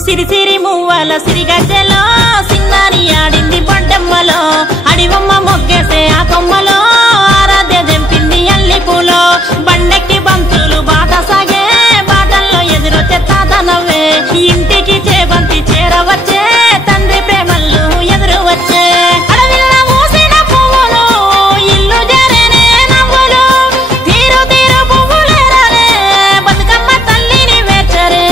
సిరి సిరి మువ్వల సిరిగజ్జలో సింగారి ఆడింది పొడ్డమ్మలో అడివమ్మ మొగ్గేసే ఆ కొమ్మలో ఆరాధ్య దెంపింది అల్లి పూలో బండెక్కి బంతులు బాట సాగే బాటల్లో ఎదురొచ్చే తాత నవ్వే ఇంటికి చేబంతి చేరవచ్చే తండ్రి ప్రేమలు ఎదురు వచ్చే అడవిలో మూసిన పువ్వులు ఇల్లు జరేనే నవ్వులు తీరు తీరు పువ్వులేరాలే బతుకమ్మ తల్లిని వేర్చరే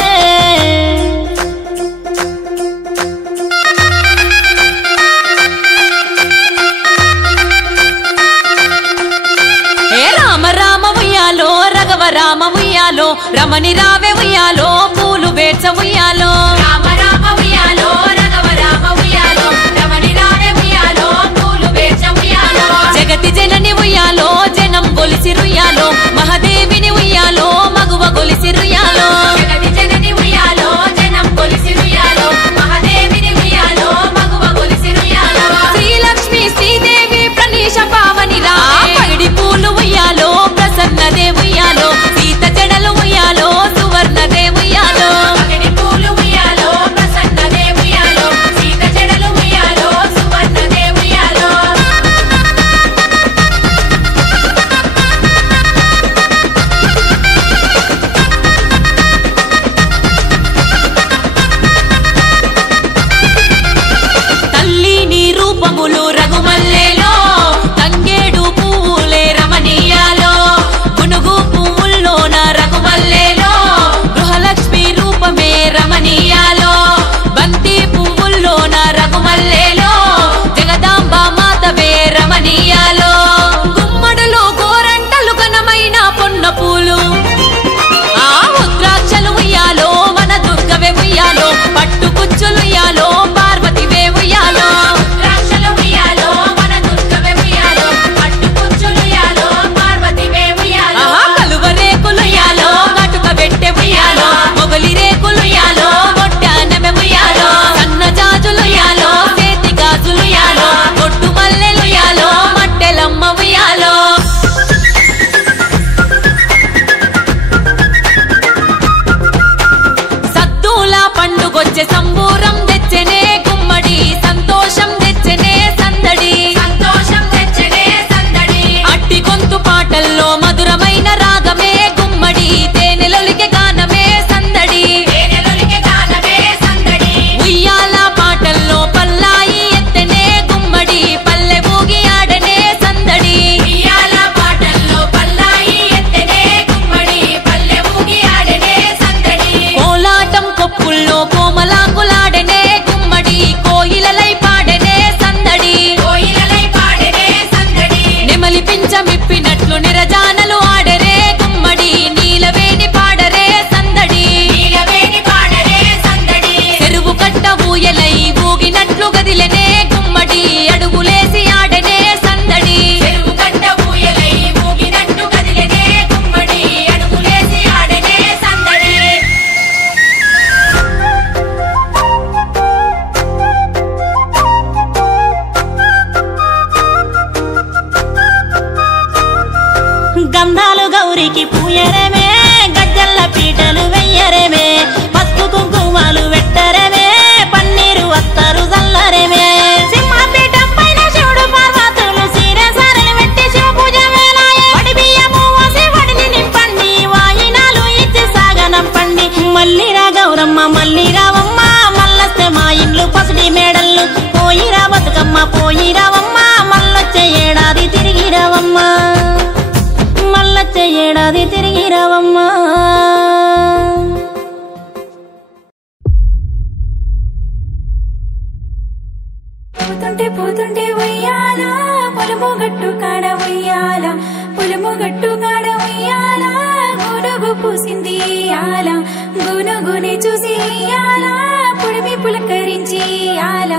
రామ ఉయ్యాలో రమణి రావే ఉయ్యాలో పూలు వేర్చ ఉయ్యాలో రామ రామ ఉయ్యాలో రఘవ రామ ఉయ్యాలో రమణి రావే ఉయ్యాలో పూలు వేర్చ ఉయ్యాలో జగతి జనని ఉయ్యాలో జనం గొలిసి రుయ్యాలో మహాదేవిని ఉయ్యాలో మగువ గొలిసి రుయ్యాలో జగతి జనని ఉయ్యాలో జనం గొలిసి రుయ్యాలో మహాదేవిని ఉయ్యాలో మగువ గొలిసి రుయ్యాలో శ్రీలక్ష్మి శ్రీదేవి ప్రణీష పావని రావే పగిడి పూలు ఉయ్యాలో ప్రసన్నదే ఉయ్యాలో సీత జడలు ఉయ్యాలో సువర్ణదే ఉయ్యాలో పగిడి పూలు ఉయ్యాలో పూసింది ఆల గునుగుని చూసి ఆల పుడిమి పులకరించి ఆల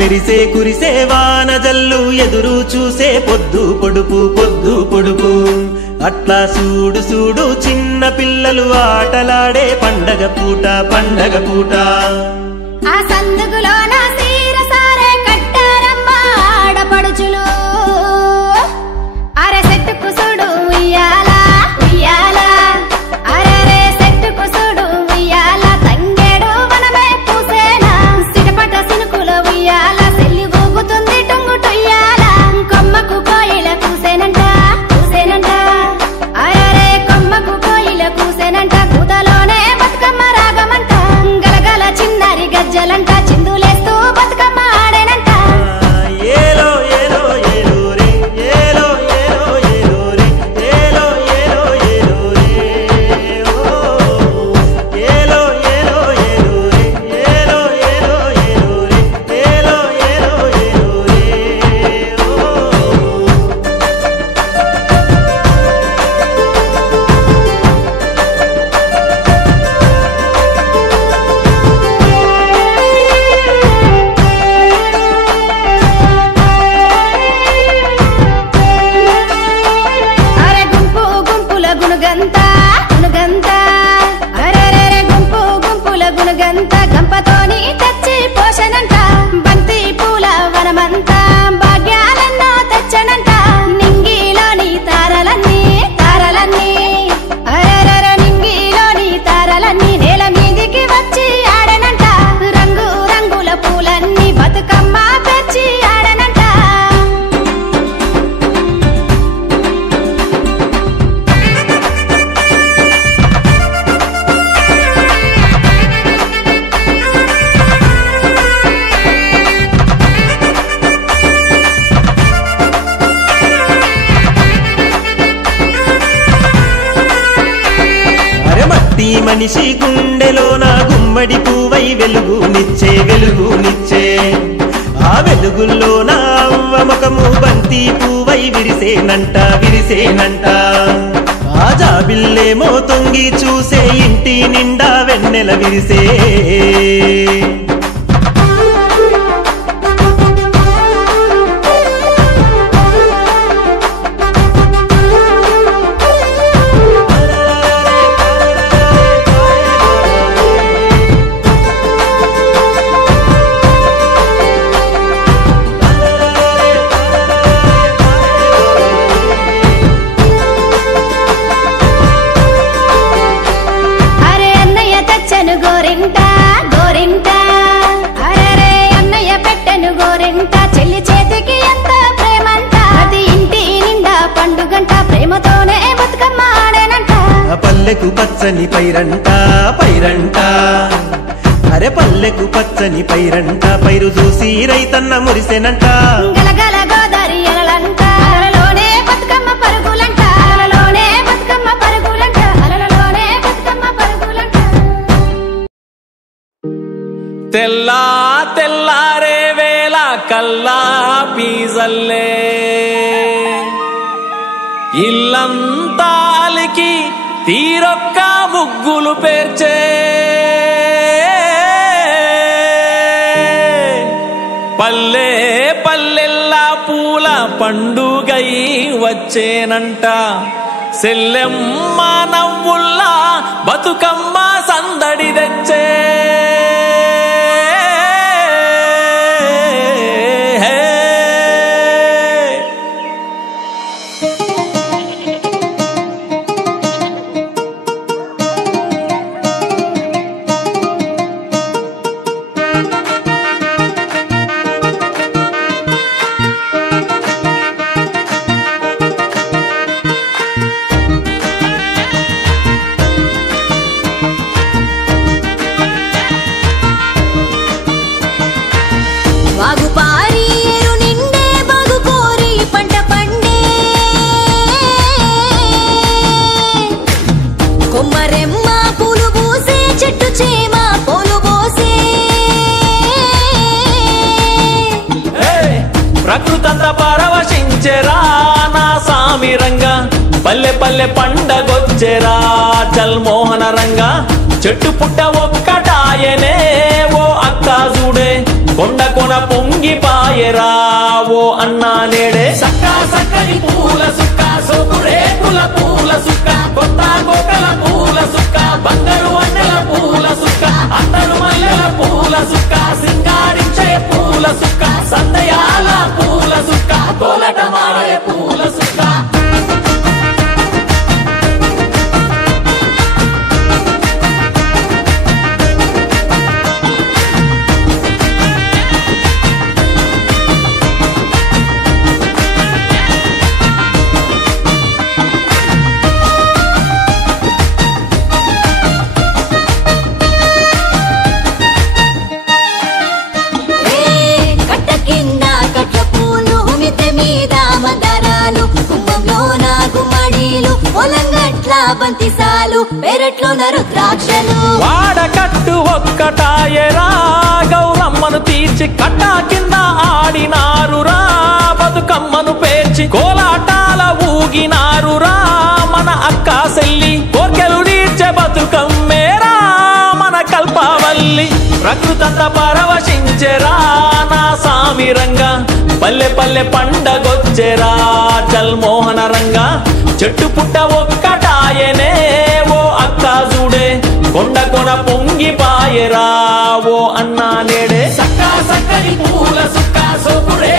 మెరిసే కురిసే వాన జల్లు ఎదురు చూసే పొద్దు పొడుపు అట్లా చూడు చూడు చిన్న పిల్లలు ఆటలాడే పండగ పూట ఆ సందుగులోన సీరసారే కట్టారమ్మా ఆడపడుచులు అరసెట్టుకు సుడు ఉయ్యాల గునుగంత గునుగంత అరెరెరె గుంపు గుంపుల గునుగంత గంపతోని తెచ్చి పోషనంట బంతి పూల వనమంతా భాగ్యాలన్నో తెచ్చనంట నింగిలోని తారలన్నీ తారలన్నీ అరెరెరె నింగిలోని తారలన్నీ నేల మీదికి వచ్చి ఆడనంట రంగు రంగుల పూలన్నీ బతుకమ్మ తెచ్చి ఆడనంట మట్టి మనిషి గుండెలో నా గుమ్మడి పువ్వై వెలుగునిచ్చే ఆ వెలుగుల్లో నా అవ్వ ముఖము బంతి పువ్వై విరిసేనంట ఆ జాబిల్లేమో తొంగి చూసే ఇంటి నిండా వెన్నెల విరిసే పల్లెకు పచ్చని పైరంట అరే పల్లెకు పచ్చని పైరంట పైరు చూసి రైతన్న మురిసెనంట గలగల గోదారి అలలంట అలలోనే బతుకమ్మ పరుగులంట అలలోనే బతుకమ్మ పరుగులంట అలలోనే బతుకమ్మ పరుగులంట తెల్లారే వేళ కల్లా పీజల్లే ఇల్లంతాలికి తీరొక్క ముగ్గులు పేర్చే పల్లె పల్లెల్లా పూల పండుగై వచ్చేనంట సెల్లెమ్మ నవ్వుల్లా బతుకమ్మ సందడి తెచ్చే ప్రకృతంతా పరవశించెరా నా సామిరంగా పల్లె పల్లె పండగొచ్చెరా జల్మోహన రంగా చెట్టు పుట్ట ఒక్కటాయనే ఓ అక్క చూడే కొండ కొన పొంగిపాయరా ఓ అన్నా నేడే సక్కా సక్కని పూల సుక్క సోకురేకుల పూల సుక్క కొత్త కోకల పూల సుక్క బంగారు వన్నెల పూల సుక్క అందరు మల్లెల పూల సుక్క సింగారించే పూల సుక్క సందయాల పూల సుక్క కోలట మాడే పూల సుక్క బంతిసాలు పెరట్లో రుద్రాక్షలు వాడకట్టు ఒక్కటాయరా గౌరమ్మను తీర్చి కట్టా కింద ఆడినారురా బతుకమ్మను పేర్చి కోలాటాల ఊగినారురా మన అక్క సెల్లి కోర్కెలు తీర్చే బతుకమ్మేరా మన కల్పవల్లి ప్రకృతంతా పరవశించెరా నా సామిరంగా పల్లె పల్లె పండగొచ్చెరా జల్మోహన రంగా చెట్టు పుట్ట ఒక్కటాయనే పొంగిపాయరా ఓ అన్నా నేడే సక్కా సక్కని పూల సుక్క సోపుడే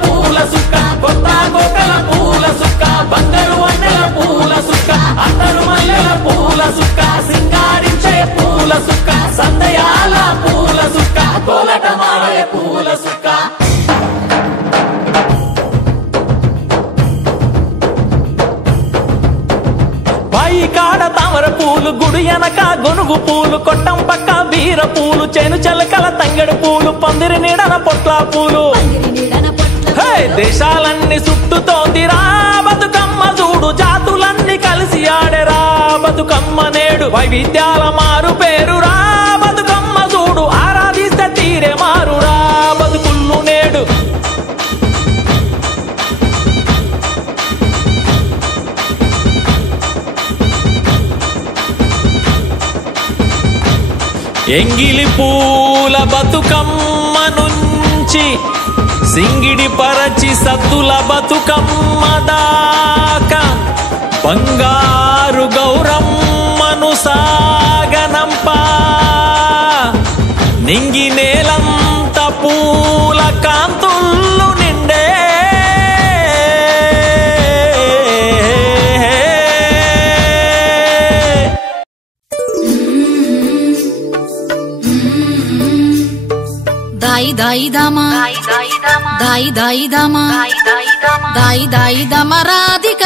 పూల సుక్క కొత్త కోకల పూల సుక్క బంగారు వన్నెల పూల సుక్క అత్తరు మల్లెల పూల సుక్క సింగారించే పూల సుక్క సందయాల పూల సుక్క కోలటమాడే పూల సుక్క బాయి కాడ తామర పూలు గుడి ఎనక గొనుగు పూలు కొట్టం పక్క బీర పూలు చేను చెలకల తంగడి పూలు పందిరి నీడన పొట్ల పూలు దేశాలన్నీ చుట్టుతోందిరా బతుకమ్మ చూడు జాతులన్నీ కలిసి ఆడెరా బతుకమ్మ నేడు వైవిధ్యాల మారు పేరురా బతుకమ్మ చూడు ఆరాధిస్తే తీరే మారురా బతుకుళ్ళు నేడు ఎంగిలి పూల బతుకమ్మ నుంచి సింగిడి పరచి సత్తుల బతుకమ్మ దాకా బంగారు గౌరమ్మను సాగనంప నింగి నేలంత పూల కాంతుళ్ళు నిండే దాయి దామా దాయి దామా దాయి దమ రాధిక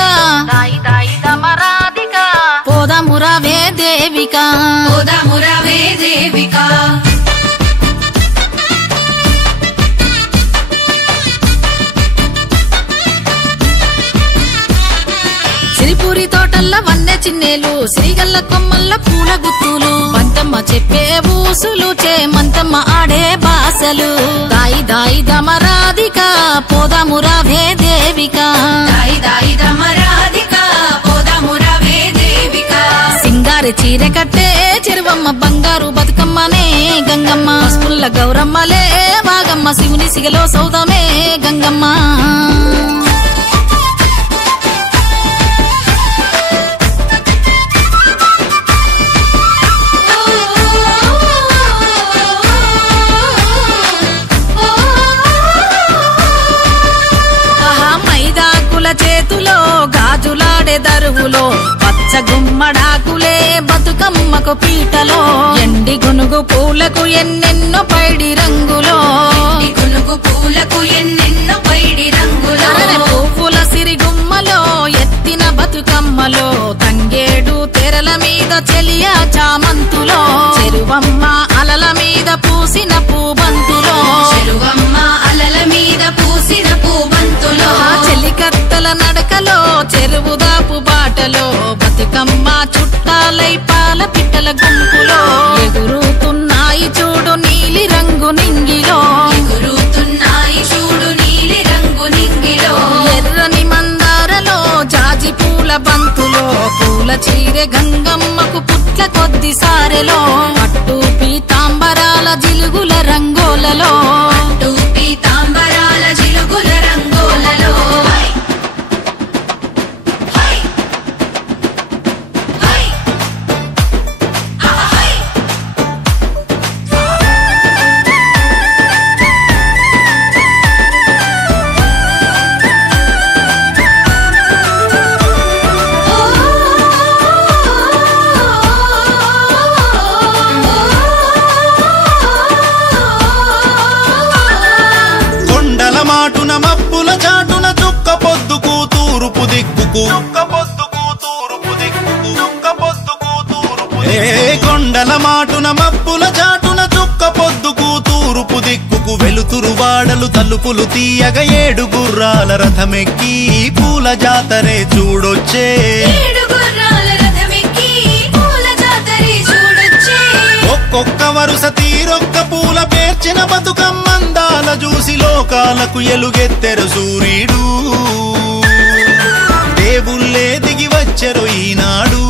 పోదమురవే దేవిక పోదమురవే దేవిక సిరిపూరి తోటల్ల వన్నె చిన్నేలు శ్రీగల్ల కొమ్మల్ల పూల గుత్తులు మంతమ్మ చెప్పే ఊసులు మంతమ్మ ఆడే బాసలు దాయి దమ రాధిక పోదమురవే దేవిక దాయి దమ రాధిక పోదమురవే దేవిక సింగారి చీర కట్టే చెరువమ్మ బంగారు బతుకమ్మనే గంగమ్మ పసుపుల్ల గౌరమ్మలే వాగమ్మ శివుని సిగలో సౌదమే గంగమ్మ చేతులో గాజులాడే దరువులో పచ్చ గుమ్మడాకులే బతుకమ్మకు పీటలో ఎండి గునుగు పూలకు ఎన్నెన్నో పైడి రంగులో గునుగు పూలకు ఎన్నెన్నో పైడి రంగులో పువ్వుల సిరిగుమ్మలో ఎత్తిన బతుకమ్మలో తంగేడు తెరల మీద చెలియా చామంతులో చెరువమ్మ అలల మీద పూసిన పూబంతులో చెరువమ్మ అలల మీద పూసిన పూబంతులో చెలికత్తల నడకలో చెరువుదాపు బాటలో బతుకమ్మ చుట్టాలై పాల పిట్టల గుంపులో ఎగురుతున్నాయి చూడు నీలి రంగు నింగిలో ఎగురుతున్నాయి చూడు నీలి రంగు నింగిలో ఎర్రని మందారలో జాజి పూల బంతులో పూల చీరె గంగమ్మకు పుట్ల కొద్ది సారెలో పట్టు పీతాంబరాల జిలుగుల రంగోలలో పట్టు పీతాంబరాల జిలుగుల రంగోలలో కొండల మాటున మప్పుల చాటున చుక్క పొద్దుకు తూరుపు దిక్కుకు వెలుతురు వాడలు తలుపులు తీయగ ఏడు గుర్రాల రథమెక్కి పూల జాతరే చూడొచ్చే ఒక్కొక్క వరుస తీరొక్క పూల పేర్చిన బతుకమ్మందాల చూసి లోకాలకు ఎలుగెత్తెరు సూర్యుడు దేవుళ్ళే దిగి వచ్చెరు ఈనాడు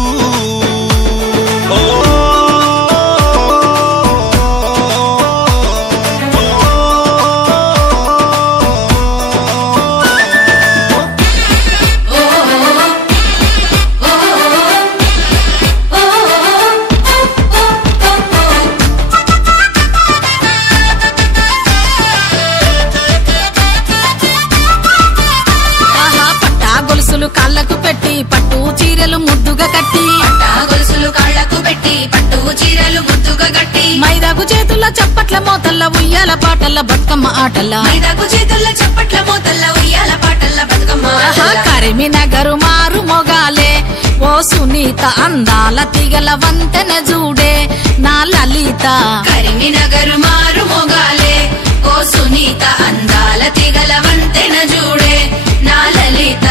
పట్ట గొలుసులు కాళ్లకు పెట్టి పట్టు చీరలు ముద్దుగా గట్టి మైదాకు చేతుల్లో చప్పట్ల మోతల్ల ఉయ్యాల పాటల్ల బతుకమ్మ ఆటల్ల మైదాకు చేతుల్లో చప్పట్ల మోతల్ల ఉయ్యాల పాటల్ల బతుకమ్మ కరీంనగర్ మారు మొగాలే ఓ సునీత అందాల తిగల వంతెన జూడే నా లలిత కరీంనగర్ మారు మొగాలే ఓ సునీత అందాల తిగల వంతెన జూడే నా లలిత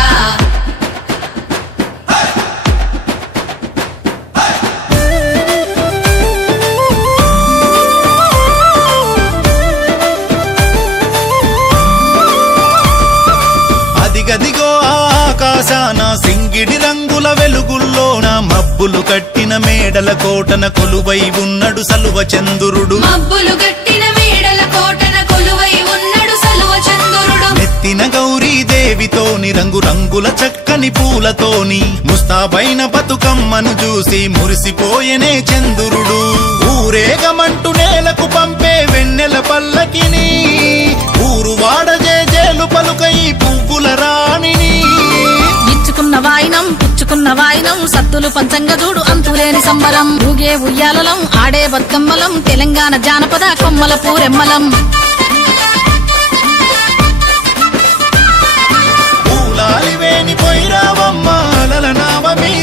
అదిగదిగో ఆకాశాన సింగిడి రంగుల వెలుగుల్లోన మబ్బులు కట్టిన మేడల కోటన కొలువై ఉన్నడు సలువ చంద్రుడు మబ్బులు గట్టిన మేడల కోటన కొలువై ఉన్నడు సలువ చంద్రుడు నెత్తిన గౌరీదేవితోని రంగు రంగుల చక్కని పూలతోని ముస్తాబైన బతుకమ్మను చూసి మురిసిపోయెనే చంద్రుడు ఊరేగమంటూ నేలకు పంపే వెన్నెల పల్లకిని ఊరు వాడ జేజేలు పలుకై పువ్వుల రాణిని ఇచ్చుకున్న వాయినం పుచ్చుకున్న వాయినం సత్తులు పంచంగా చూడు అంతులేని సంబరం ఊగే ఉయ్యాలలం ఆడే బతుకమ్మలం తెలంగాణ జానపద కొమ్మల పూరెమ్మలం పూలాలివేని పోయిరావమ్మ లలనావ మీ